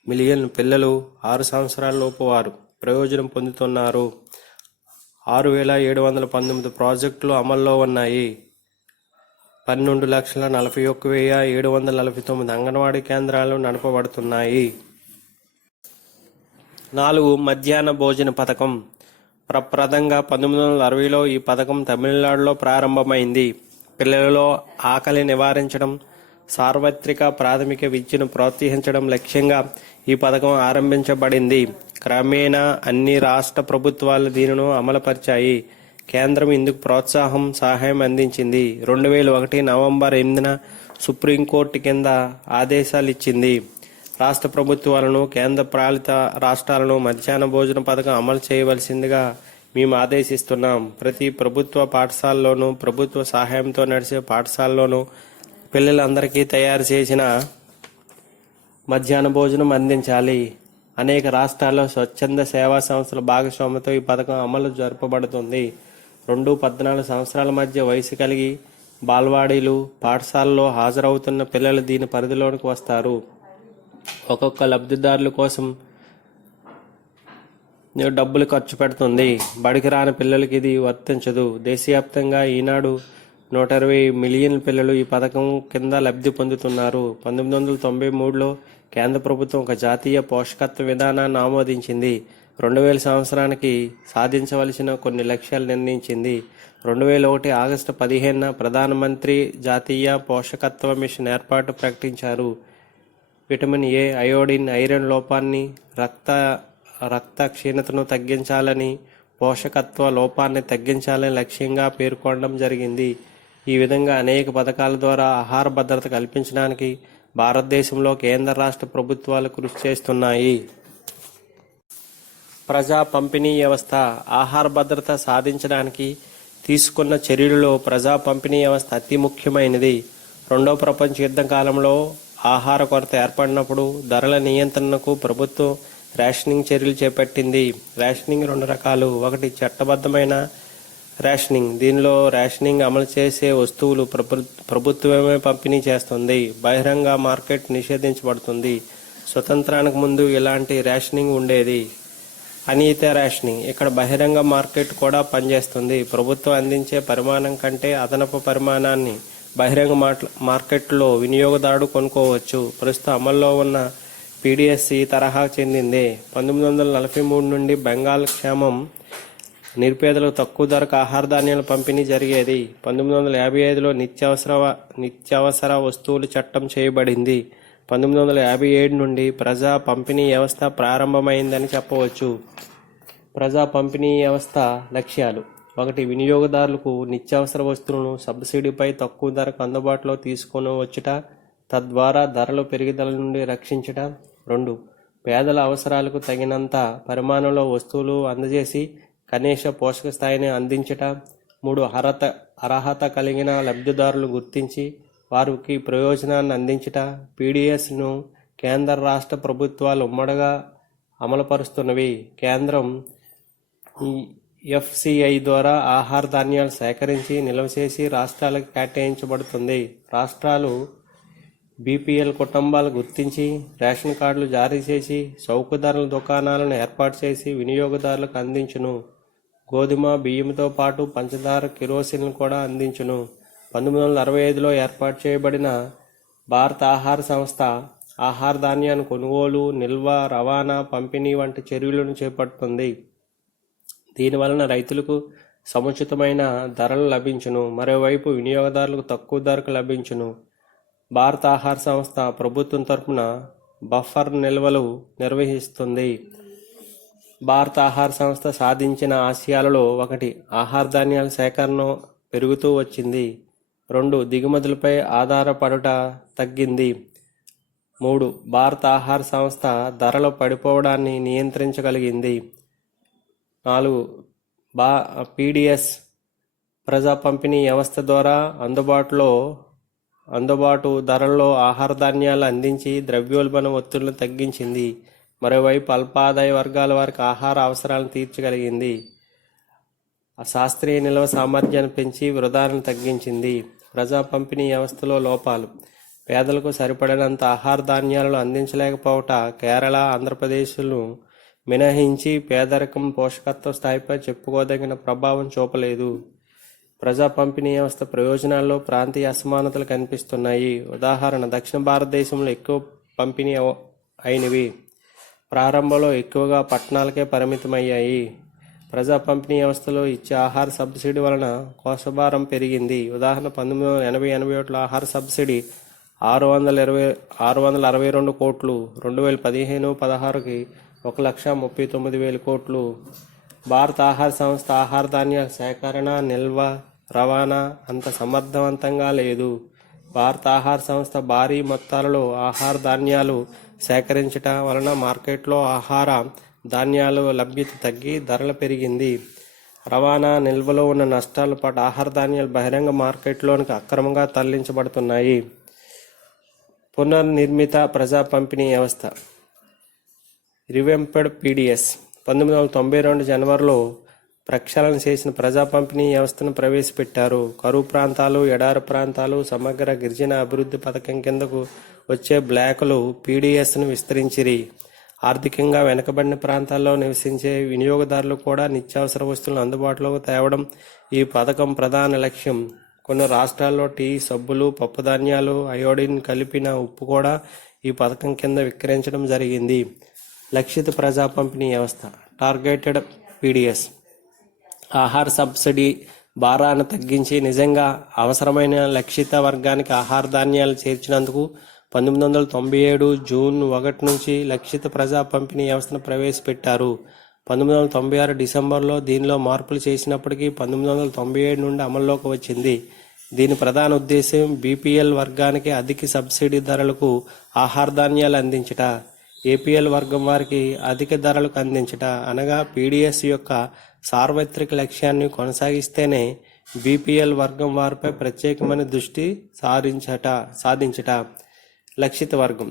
మిలియన్ పిల్లలు, 6 సంవత్సరాల లోపు వారు ప్రయోజనం పొందుతున్నారు. 6,719 ప్రాజెక్టులు అమల్లో ఉన్నాయి. 12,41,749 అంగన్వాడీ కేంద్రాలు నడపబడుతున్నాయి. 4. మధ్యాహ్న భోజన పథకం. ప్రప్రదంగా 1960లో ఈ పథకం తమిళనాడులో ప్రారంభమైంది. పిల్లలలో ఆకలి నివారించడం, సార్వత్రిక ప్రాథమిక విద్యను ప్రోత్సహించడం లక్ష్యంగా ఈ పథకం ఆరంభించబడింది. క్రమేణా అన్ని రాష్ట్ర ప్రభుత్వాలు దీనిని అమలుపరిచాయి. కేంద్రం ఇందుకు సహాయం అందించింది. 2001 నవంబర్ 8న సుప్రీంకోర్టు కింద ఆదేశాలు ఇచ్చింది. రాష్ట్ర ప్రభుత్వాలను, కేంద్ర పాలిత రాష్ట్రాలను మధ్యాహ్న భోజన పథకం అమలు చేయవలసిందిగా మేము ఆదేశిస్తున్నాం. ప్రతి ప్రభుత్వ పాఠశాలలోనూ, ప్రభుత్వ సహాయంతో నడిచే పాఠశాలలోనూ పిల్లలందరికీ తయారు చేసిన మధ్యాహ్న భోజనం అందించాలి. అనేక రాష్ట్రాల్లో స్వచ్ఛంద సేవా సంస్థల భాగస్వామ్యంతో ఈ పథకం అమలు జరపబడుతుంది. 2-14 సంవత్సరాల మధ్య వయసు కలిగి బాల్వాడీలు, పాఠశాలలో హాజరవుతున్న పిల్లలు దీని పరిధిలోనికి వస్తారు. ఒక్కొక్క లబ్ధిదారుల కోసం డబ్బులు ఖర్చు పెడుతుంది. బడికి రాని పిల్లలకి ఇది వర్తించదు. దేశవ్యాప్తంగా ఈనాడు 120 మిలియన్ పిల్లలు ఈ పథకం కింద లబ్ధి పొందుతున్నారు. 1993లో కేంద్ర ప్రభుత్వం ఒక జాతీయ పోషకత్వ విధానాన్ని ఆమోదించింది. 2000 సంవత్సరానికి సాధించవలసిన కొన్ని లక్ష్యాలు నిర్ణయించింది. 2001 ఆగస్టు 15న ప్రధానమంత్రి జాతీయ పోషకత్వ మిషన్ ఏర్పాటు ప్రకటించారు. విటమిన్ ఏ, అయోడిన్, ఐరన్ లోపాన్ని, రక్త క్షీణతను తగ్గించాలని, పోషకత్వ లోపాన్ని తగ్గించాలని లక్ష్యంగా పేర్కొనడం జరిగింది. ఈ విధంగా అనేక పథకాల ద్వారా ఆహార భద్రత కల్పించడానికి భారతదేశంలో కేంద్ర రాష్ట్ర ప్రభుత్వాలు కృషి చేస్తున్నాయి. ప్రజా పంపిణీ వ్యవస్థ ఆహార భద్రత సాధించడానికి తీసుకున్న చర్యలలో ప్రజా పంపిణీ వ్యవస్థ అతి ముఖ్యమైనది. రెండవ ప్రపంచ యుద్ధం కాలంలో ఆహార కొరత ఏర్పడినప్పుడు ధరల నియంత్రణకు ప్రభుత్వం రేషనింగ్ చర్యలు చేపట్టింది. రేషనింగ్ 2 రకాలు. ఒకటి చట్టబద్ధమైన రేషనింగ్. దీనిలో రేషనింగ్ అమలు చేసే వస్తువులు ప్రభుత్వమే పంపిణీ చేస్తుంది. బహిరంగ మార్కెట్ నిషేధించబడుతుంది. స్వతంత్రానికి ముందు ఇలాంటి రేషనింగ్ ఉండేది. అనియత రేషనింగ్. ఇక్కడ బహిరంగ మార్కెట్ కూడా పనిచేస్తుంది. ప్రభుత్వం అందించే పరిమాణం కంటే అదనపు పరిమాణాన్ని బహిరంగ మార్కెట్లో వినియోగదారుడు కొనుక్కోవచ్చు. ప్రస్తుతం అమల్లో ఉన్న పీడిఎస్ ఈ తరహా చెందిందే. 1943 నుండి బెంగాల్ క్షేమం నిరుపేదలకు తక్కువ ధరకు ఆహార ధాన్యాల పంపిణీ జరిగేది. 1955లో నిత్యావసర వస్తువుల చట్టం చేయబడింది. 1957 నుండి ప్రజా పంపిణీ వ్యవస్థ ప్రారంభమైందని చెప్పవచ్చు. ప్రజా పంపిణీ వ్యవస్థ లక్ష్యాలు: 1. వినియోగదారులకు నిత్యావసర వస్తువులను సబ్సిడీపై తక్కువ ధరకు అందుబాటులో తీసుకొని వచ్చుట, తద్వారా ధరల పెరుగుదల నుండి రక్షించుట. 2. పేదల అవసరాలకు తగినంత పరిమాణంలో వస్తువులు అందజేసి కనీస పోషక స్థాయిని అందించుట. 3. అర్హత కలిగిన లబ్ధిదారులను గుర్తించి వారికి ప్రయోజనాన్ని అందించుట. పీడిఎస్ను కేంద్ర రాష్ట్ర ప్రభుత్వాలు ఉమ్మడిగా అమలుపరుస్తున్నవి. కేంద్రం ఎఫ్సిఐ ద్వారా ఆహార ధాన్యాలు సేకరించి నిల్వ చేసి రాష్ట్రాలకు కేటాయించబడుతుంది. రాష్ట్రాలు బీపీఎల్ కుటుంబాలు గుర్తించి రేషన్ కార్డులు జారీ చేసి చౌకధరల దుకాణాలను ఏర్పాటు చేసి వినియోగదారులకు అందించును. గోధుమ, బియ్యంతో పాటు పంచదార, కిరోసిన్లు కూడా అందించును. 1965లో ఏర్పాటు చేయబడిన భారత ఆహార సంస్థ ఆహార ధాన్యాన్ని కొనుగోలు, నిల్వ, రవాణా, పంపిణీ వంటి చర్యలను చేపడుతుంది. దీనివలన రైతులకు సముచితమైన ధరలు లభించును. మరోవైపు వినియోగదారులకు తక్కువ ధరకు లభించును. భారత ఆహార సంస్థ ప్రభుత్వం తరపున బఫర్ నిల్వలు నిర్వహిస్తుంది. భారత ఆహార సంస్థ సాధించిన ఆశయాలలో: 1. ఆహార ధాన్యాల సేకరణ పెరుగుతూ వచ్చింది. 2. దిగుమతులపై ఆధారపడుట తగ్గింది. 3. భారత ఆహార సంస్థ ధరల పడిపోవడాన్ని నియంత్రించగలిగింది. 4. పీడిఎస్ ప్రజా పంపిణీ వ్యవస్థ ద్వారా అందుబాటు ధరల్లో ఆహార ధాన్యాలు అందించి ద్రవ్యోల్బణ ఒత్తిళ్లను తగ్గించింది. మరోవైపు అల్పాదాయ వర్గాల వారికి ఆహార అవసరాలను తీర్చగలిగింది. శాస్త్రీయ నిల్వ సామర్థ్యాన్ని పెంచి వృధాను తగ్గించింది. ప్రజా పంపిణీ వ్యవస్థలో లోపాలు: పేదలకు సరిపడినంత ఆహార ధాన్యాలను అందించలేకపోవట. కేరళ, ఆంధ్రప్రదేశ్ను మినహాయించి పేదరికం పోషకత్వ స్థాయిపై చెప్పుకోదగిన ప్రభావం చూపలేదు. ప్రజా పంపిణీ వ్యవస్థ ప్రయోజనాల్లో ప్రాంతీయ అసమానతలు కనిపిస్తున్నాయి. ఉదాహరణ: దక్షిణ భారతదేశంలో ఎక్కువ పంపిణీ అయినవి ప్రారంభంలో ఎక్కువగా పట్టణాలకే పరిమితమయ్యాయి. ప్రజా పంపిణీ వ్యవస్థలో ఇచ్చే ఆహార సబ్సిడీ వలన కోశభారం పెరిగింది. ఉదాహరణ: 1980-81లో ఆహార సబ్సిడీ 662 కోట్లు. 2015-16కి 1,39,000 కోట్లు. భారత ఆహార సంస్థ ఆహార ధాన్యాల సేకరణ, నిల్వ, రవాణా అంత సమర్థవంతంగా లేదు. భారత ఆహార సంస్థ భారీ మొత్తాలలో ఆహార ధాన్యాలు సేకరించట వలన మార్కెట్లో ఆహార ధాన్యాలు లభ్యత తగ్గి ధరలు పెరిగింది. రవాణా, నిల్వలో ఉన్న నష్టాల పాటు ఆహార ధాన్యాలు బహిరంగ మార్కెట్లోనికి అక్రమంగా తరలించబడుతున్నాయి. పునర్నిర్మిత ప్రజా పంపిణీ వ్యవస్థ రివెంప్డ్ పీడీఎస్ 1992 జనవరిలో ప్రక్షాళన చేసిన ప్రజా పంపిణీ వ్యవస్థను ప్రవేశపెట్టారు. కరువు ప్రాంతాలు, ఎడారి ప్రాంతాలు, సమగ్ర గిరిజన అభివృద్ధి పథకం కిందకు వచ్చే బ్లాకులు పీడీఎస్ను విస్తరించిరి. ఆర్థికంగా వెనుకబడిన ప్రాంతాల్లో నివసించే వినియోగదారులు కూడా నిత్యావసర వస్తువులను అందుబాటులోకి తేవడం ఈ పథకం ప్రధాన లక్ష్యం. కొన్ని రాష్ట్రాల్లో టీ, సబ్బులు, పప్పుధాన్యాలు, అయోడిన్ కలిపిన ఉప్పు కూడా ఈ పథకం కింద విక్రయించడం జరిగింది. లక్షిత ప్రజా పంపిణీ వ్యవస్థ టార్గెటెడ్ పీడీఎస్ ఆహార సబ్సిడీ భారాన్ని తగ్గించి నిజంగా అవసరమైన లక్షిత వర్గానికి ఆహార ధాన్యాలు చేర్చినందుకు 1997 జూన్ 1 నుంచి లక్షిత ప్రజా పంపిణీ వ్యవస్థను ప్రవేశపెట్టారు. 1996 డిసెంబర్లో దీనిలో మార్పులు చేసినప్పటికీ 1997 నుండి అమల్లోకి వచ్చింది. దీని ప్రధాన ఉద్దేశం బీపీఎల్ వర్గానికి అధిక సబ్సిడీ ధరలకు ఆహార ధాన్యాలు అందించట, ఏపీఎల్ వర్గం వారికి అధిక ధరలకు అందించట. అనగా పీడీఎస్ యొక్క సార్వత్రిక లక్ష్యాన్ని కొనసాగిస్తేనే బీపీఎల్ వర్గం వారిపై ప్రత్యేకమైన దృష్టి సాధించట. లక్షిత వర్గం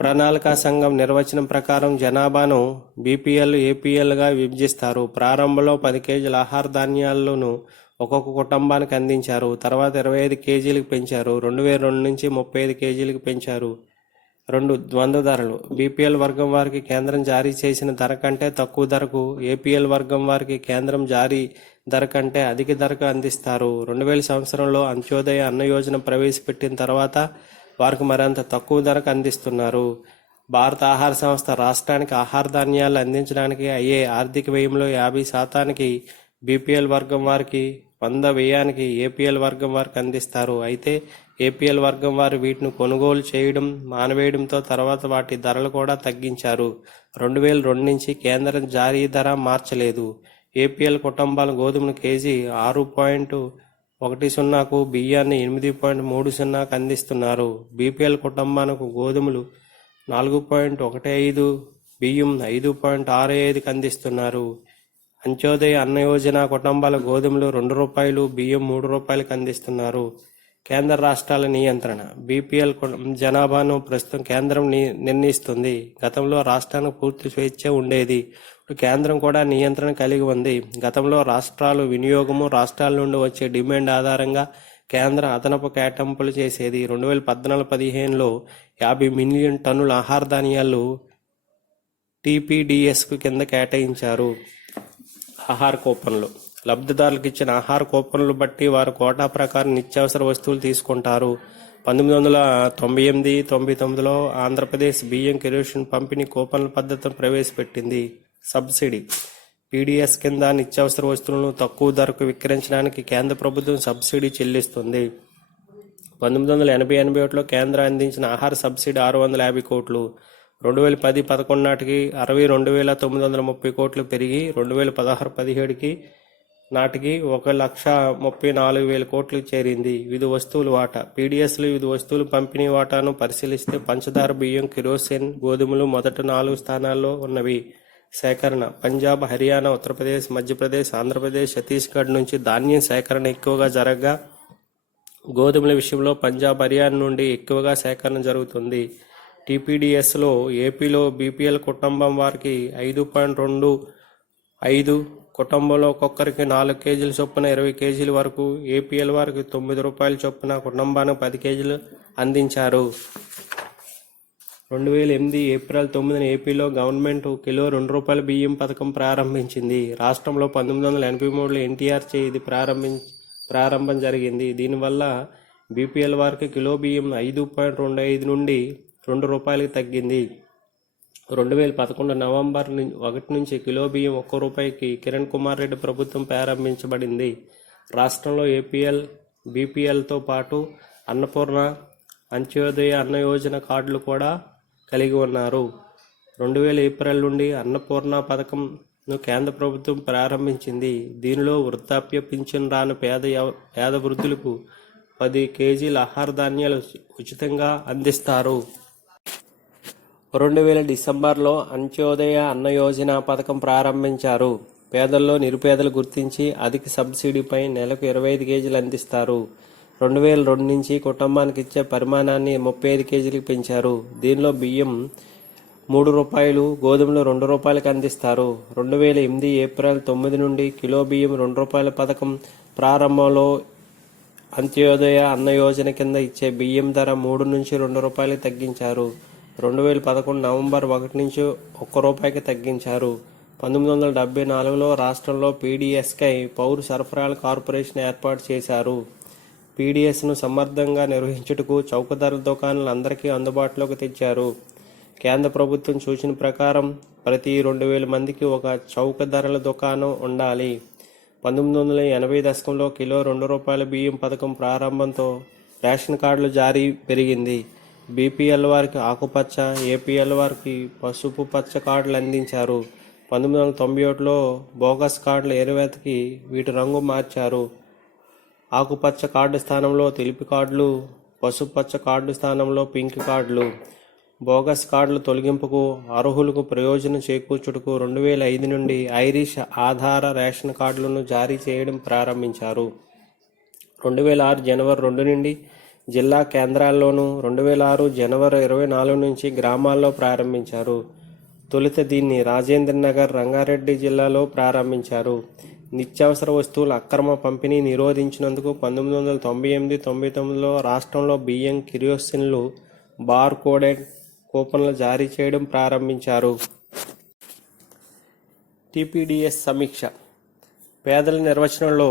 ప్రణాళికా సంఘం నిర్వచనం ప్రకారం జనాభాను బీపీఎల్, ఏపీఎల్గా విభజిస్తారు. ప్రారంభంలో 10 కేజీల ఆహార ధాన్యాలను ఒక్కొక్క కుటుంబానికి అందించారు. తర్వాత 25 కేజీలకు పెంచారు. 2002 నుంచి 35 కేజీలకు పెంచారు. 2 ద్వంద్వ ధరలు బీపీఎల్ వర్గం వారికి కేంద్రం జారీ చేసిన ధర కంటే తక్కువ ధరకు, ఏపీఎల్ వర్గం వారికి కేంద్రం జారీ ధర కంటే అధిక ధరకు అందిస్తారు. 2000 సంవత్సరంలో అంత్యోదయ అన్న యోజన ప్రవేశపెట్టిన తర్వాత వారికి మరింత తక్కువ ధరకు అందిస్తున్నారు. భారత ఆహార సంస్థ రాష్ట్రానికి ఆహార ధాన్యాలు అందించడానికి అయ్యే ఆర్థిక వ్యయంలో 50% బీపీఎల్ వర్గం వారికి, 100 వ్యయానికి ఏపీఎల్ వర్గం వారికి అందిస్తారు. అయితే ఏపీఎల్ వర్గం వారు వీటిని కొనుగోలు చేయడం మానవేయడంతో తర్వాత వాటి ధరలు కూడా తగ్గించారు. 2002 నుంచి కేంద్రం జారీ ధర మార్చలేదు. ఏపీఎల్ కుటుంబాల గోధుమను కేజీ 6.10కు, బియ్యాన్ని 8.30కు అందిస్తున్నారు. బీపీఎల్ కుటుంబానికి గోధుమలు 4.15, బియ్యం 5.65కు అందిస్తున్నారు. అంత్యోదయ అన్న యోజన కుటుంబాల గోధుమలు ₹2, బియ్యం ₹3కు అందిస్తున్నారు. కేంద్ర రాష్ట్రాల నియంత్రణ బీపీఎల్ జనాభాను ప్రస్తుతం కేంద్రం నిర్ణయిస్తుంది. గతంలో రాష్ట్రానికి పూర్తి స్వేచ్ఛ ఉండేది. ఇప్పుడు కేంద్రం కూడా నియంత్రణ కలిగి ఉంది. గతంలో రాష్ట్రాలు వినియోగము, రాష్ట్రాల నుండి వచ్చే డిమాండ్ ఆధారంగా కేంద్రం అదనపు కేటాయింపులు చేసేది. 2014-15లో 50 మిలియన్ టన్నుల ఆహార ధాన్యాలు టీపీడీఎస్కు కింద కేటాయించారు. ఆహార కూపన్లు లబ్ధిదారులకు ఇచ్చిన ఆహార కూపన్లు బట్టి వారు కోటా ప్రకారం నిత్యావసర వస్తువులు తీసుకుంటారు. 1998-99లో ఆంధ్రప్రదేశ్ బియ్యం కిరోసిన్ పంపిణీ కూపన్ల పద్ధతిని ప్రవేశపెట్టింది. సబ్సిడీ పీడీఎస్ కింద నిత్యావసర వస్తువులను తక్కువ ధరకు విక్రయించడానికి కేంద్ర ప్రభుత్వం సబ్సిడీ చెల్లిస్తుంది. 1980-81లో కేంద్రం అందించిన ఆహార సబ్సిడీ 650 కోట్లు. 2010-11 నాటికి 62,930 కోట్లు పెరిగి 2016-17 నాటికి 1,34,000 కోట్లకు చేరింది. వివిధ వస్తువుల వాటా పీడీఎస్లో వివిధ వస్తువుల పంపిణీ వాటాను పరిశీలిస్తే పంచదార, బియ్యం, కిరోసిన్, గోధుమలు మొదటి 4 స్థానాల్లో ఉన్నవి. సేకరణ పంజాబ్, హర్యానా, ఉత్తరప్రదేశ్, మధ్యప్రదేశ్, ఆంధ్రప్రదేశ్, ఛత్తీస్గఢ్ నుంచి ధాన్యం సేకరణ ఎక్కువగా జరగగా గోధుమల విషయంలో పంజాబ్, హర్యానా నుండి ఎక్కువగా సేకరణ జరుగుతుంది. టీపీడీఎస్లో ఏపీలో బీపీఎల్ కుటుంబం వారికి 5.25, కుటుంబంలో ఒక్కొక్కరికి 4 కేజీల చొప్పున 20 కేజీల వరకు, ఏపీఎల్ వారికి ₹9 చొప్పున కుటుంబానికి 10 కేజీలు అందించారు. 2008 ఏప్రిల్ 9న ఏపీలో గవర్నమెంట్ కిలో ₹2 బియ్యం పథకం ప్రారంభించింది. రాష్ట్రంలో 1983లో ఎన్టీఆర్ చే ఇది ప్రారంభం జరిగింది. దీనివల్ల బీపీఎల్ వారికి కిలో బియ్యం 5.25 నుండి ₹2కి తగ్గింది. 2011 నవంబర్ 1 నుంచి కిలో బియ్యం ₹1కి కిరణ్ కుమార్ రెడ్డి ప్రభుత్వం ప్రారంభించబడింది. రాష్ట్రంలో ఏపీఎల్, బీపీఎల్తో పాటు అన్నపూర్ణ, అంత్యోదయ అన్న యోజన కార్డులు కూడా కలిగి ఉన్నారు. 2000 ఏప్రిల్ నుండి అన్నపూర్ణ పథకంను కేంద్ర ప్రభుత్వం ప్రారంభించింది. దీనిలో వృద్ధాప్య పింఛన్ రాని పేద వృద్ధులకు 10 కేజీల ఆహార ధాన్యాలు ఉచితంగా అందిస్తారు. 2000 డిసెంబర్లో అంత్యోదయ అన్న యోజన పథకం ప్రారంభించారు. పేదల్లో నిరుపేదలు గుర్తించి అధిక సబ్సిడీపై నెలకు 25 కేజీలు అందిస్తారు. 2002 నుంచి కుటుంబానికి ఇచ్చే పరిమాణాన్ని 35 కేజీలకు పెంచారు. దీనిలో బియ్యం రూ. 3, గోధుమలు రూ. 2కి అందిస్తారు. 2008 ఏప్రిల్ 9 నుండి కిలో బియ్యం రూ. 2 పథకం ప్రారంభంలో అంత్యోదయ అన్న యోజన కింద ఇచ్చే బియ్యం ధర 3 నుంచి రూ. 2 తగ్గించారు. 2011 నవంబర్ 1 నుంచి రూ. 1కి తగ్గించారు. 1974లో రాష్ట్రంలో పీడీఎస్కై పౌర సరఫరాల కార్పొరేషన్ ఏర్పాటు చేశారు. పీడీఎస్ను సమర్థంగా నిర్వహించుటకు చౌక ధరల దుకాణాలు అందరికీ అందుబాటులోకి తెచ్చారు. కేంద్ర ప్రభుత్వం సూచన ప్రకారం ప్రతి 2000 మందికి ఒక చౌక ధరల దుకాణం ఉండాలి. 1980 దశకంలో కిలో రూ. 2 బియ్యం పథకం ప్రారంభంతో రేషన్ కార్డుల జారీ పెరిగింది. బీపీఎల్ వారికి ఆకుపచ్చ, ఏపీఎల్ వారికి పసుపు పచ్చ కార్డులు అందించారు. 1991లో బోగస్ కార్డుల ఏరివేతకి వీటి రంగు మార్చారు. ఆకుపచ్చ కార్డు స్థానంలో తెలుపు కార్డులు, పసుపు పచ్చ కార్డు స్థానంలో పింక్ కార్డులు. బోగస్ కార్డుల తొలగింపుకు అర్హులకు ప్రయోజనం చేకూర్చుటకు 2005 నుండి ఐరిష్ ఆధార రేషన్ కార్డులను జారీ చేయడం ప్రారంభించారు. 2006 జనవరి 2 నుండి జిల్లా కేంద్రాల్లోనూ, 2006 జనవరి 24 నుంచి గ్రామాల్లో ప్రారంభించారు. తొలుత దీన్ని రాజేంద్రనగర్, రంగారెడ్డి జిల్లాలో ప్రారంభించారు. నిత్యావసర వస్తువుల అక్రమ పంపిణీ నిరోధించినందుకు 1998-99లో రాష్ట్రంలో బియ్యం కిరోసిన్లు బార్ కోడెడ్ కూపన్లు జారీ చేయడం ప్రారంభించారు. టీపీడీఎస్ సమీక్ష. పేదల నిర్వచనంలో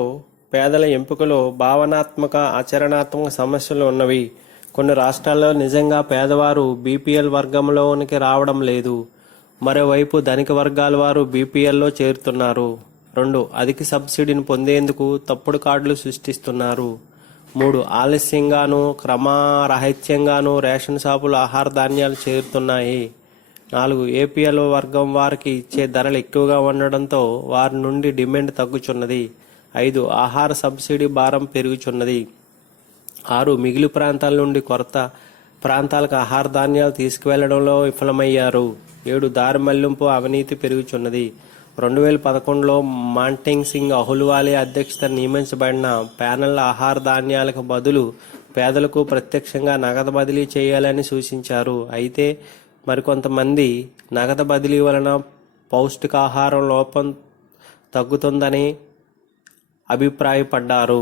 పేదల ఎంపికలో భావనాత్మక, ఆచరణాత్మక సమస్యలు ఉన్నవి. కొన్ని రాష్ట్రాల్లో నిజంగా పేదవారు బీపీఎల్ వర్గంలోనికి రావడం లేదు. మరోవైపు ధనిక వర్గాల వారు బీపీఎల్లో చేరుతున్నారు. 2. అధిక సబ్సిడీని పొందేందుకు తప్పుడు కార్డులు సృష్టిస్తున్నారు. 3. ఆలస్యంగానూ క్రమరాహిత్యంగానూ రేషన్ షాపులు ఆహార ధాన్యాలు చేరుతున్నాయి. 4. ఏపీఎల్ వర్గం వారికి ఇచ్చే ధరలు ఎక్కువగా ఉండడంతో వారి నుండి డిమాండ్ తగ్గుచున్నది. 5. ఆహార సబ్సిడీ భారం పెరుగుచున్నది. 6. మిగిలి ప్రాంతాల నుండి కొత్త ప్రాంతాలకు ఆహార ధాన్యాలు తీసుకువెళ్లడంలో విఫలమయ్యారు. 7. దారి మళ్లింపు అవినీతి పెరుగుచున్నది. 2011లో మాంటేంగ్ సింగ్ అహులువాలియా అధ్యక్షతన నియమించబడిన ప్యానెల్ ఆహార ధాన్యాలకు బదులు పేదలకు ప్రత్యక్షంగా నగదు బదిలీ చేయాలని సూచించారు. అయితే మరికొంతమంది నగదు బదిలీ వలన పౌష్టికాహారం లోపం తగ్గుతుందని అభిప్రాయపడ్డారు.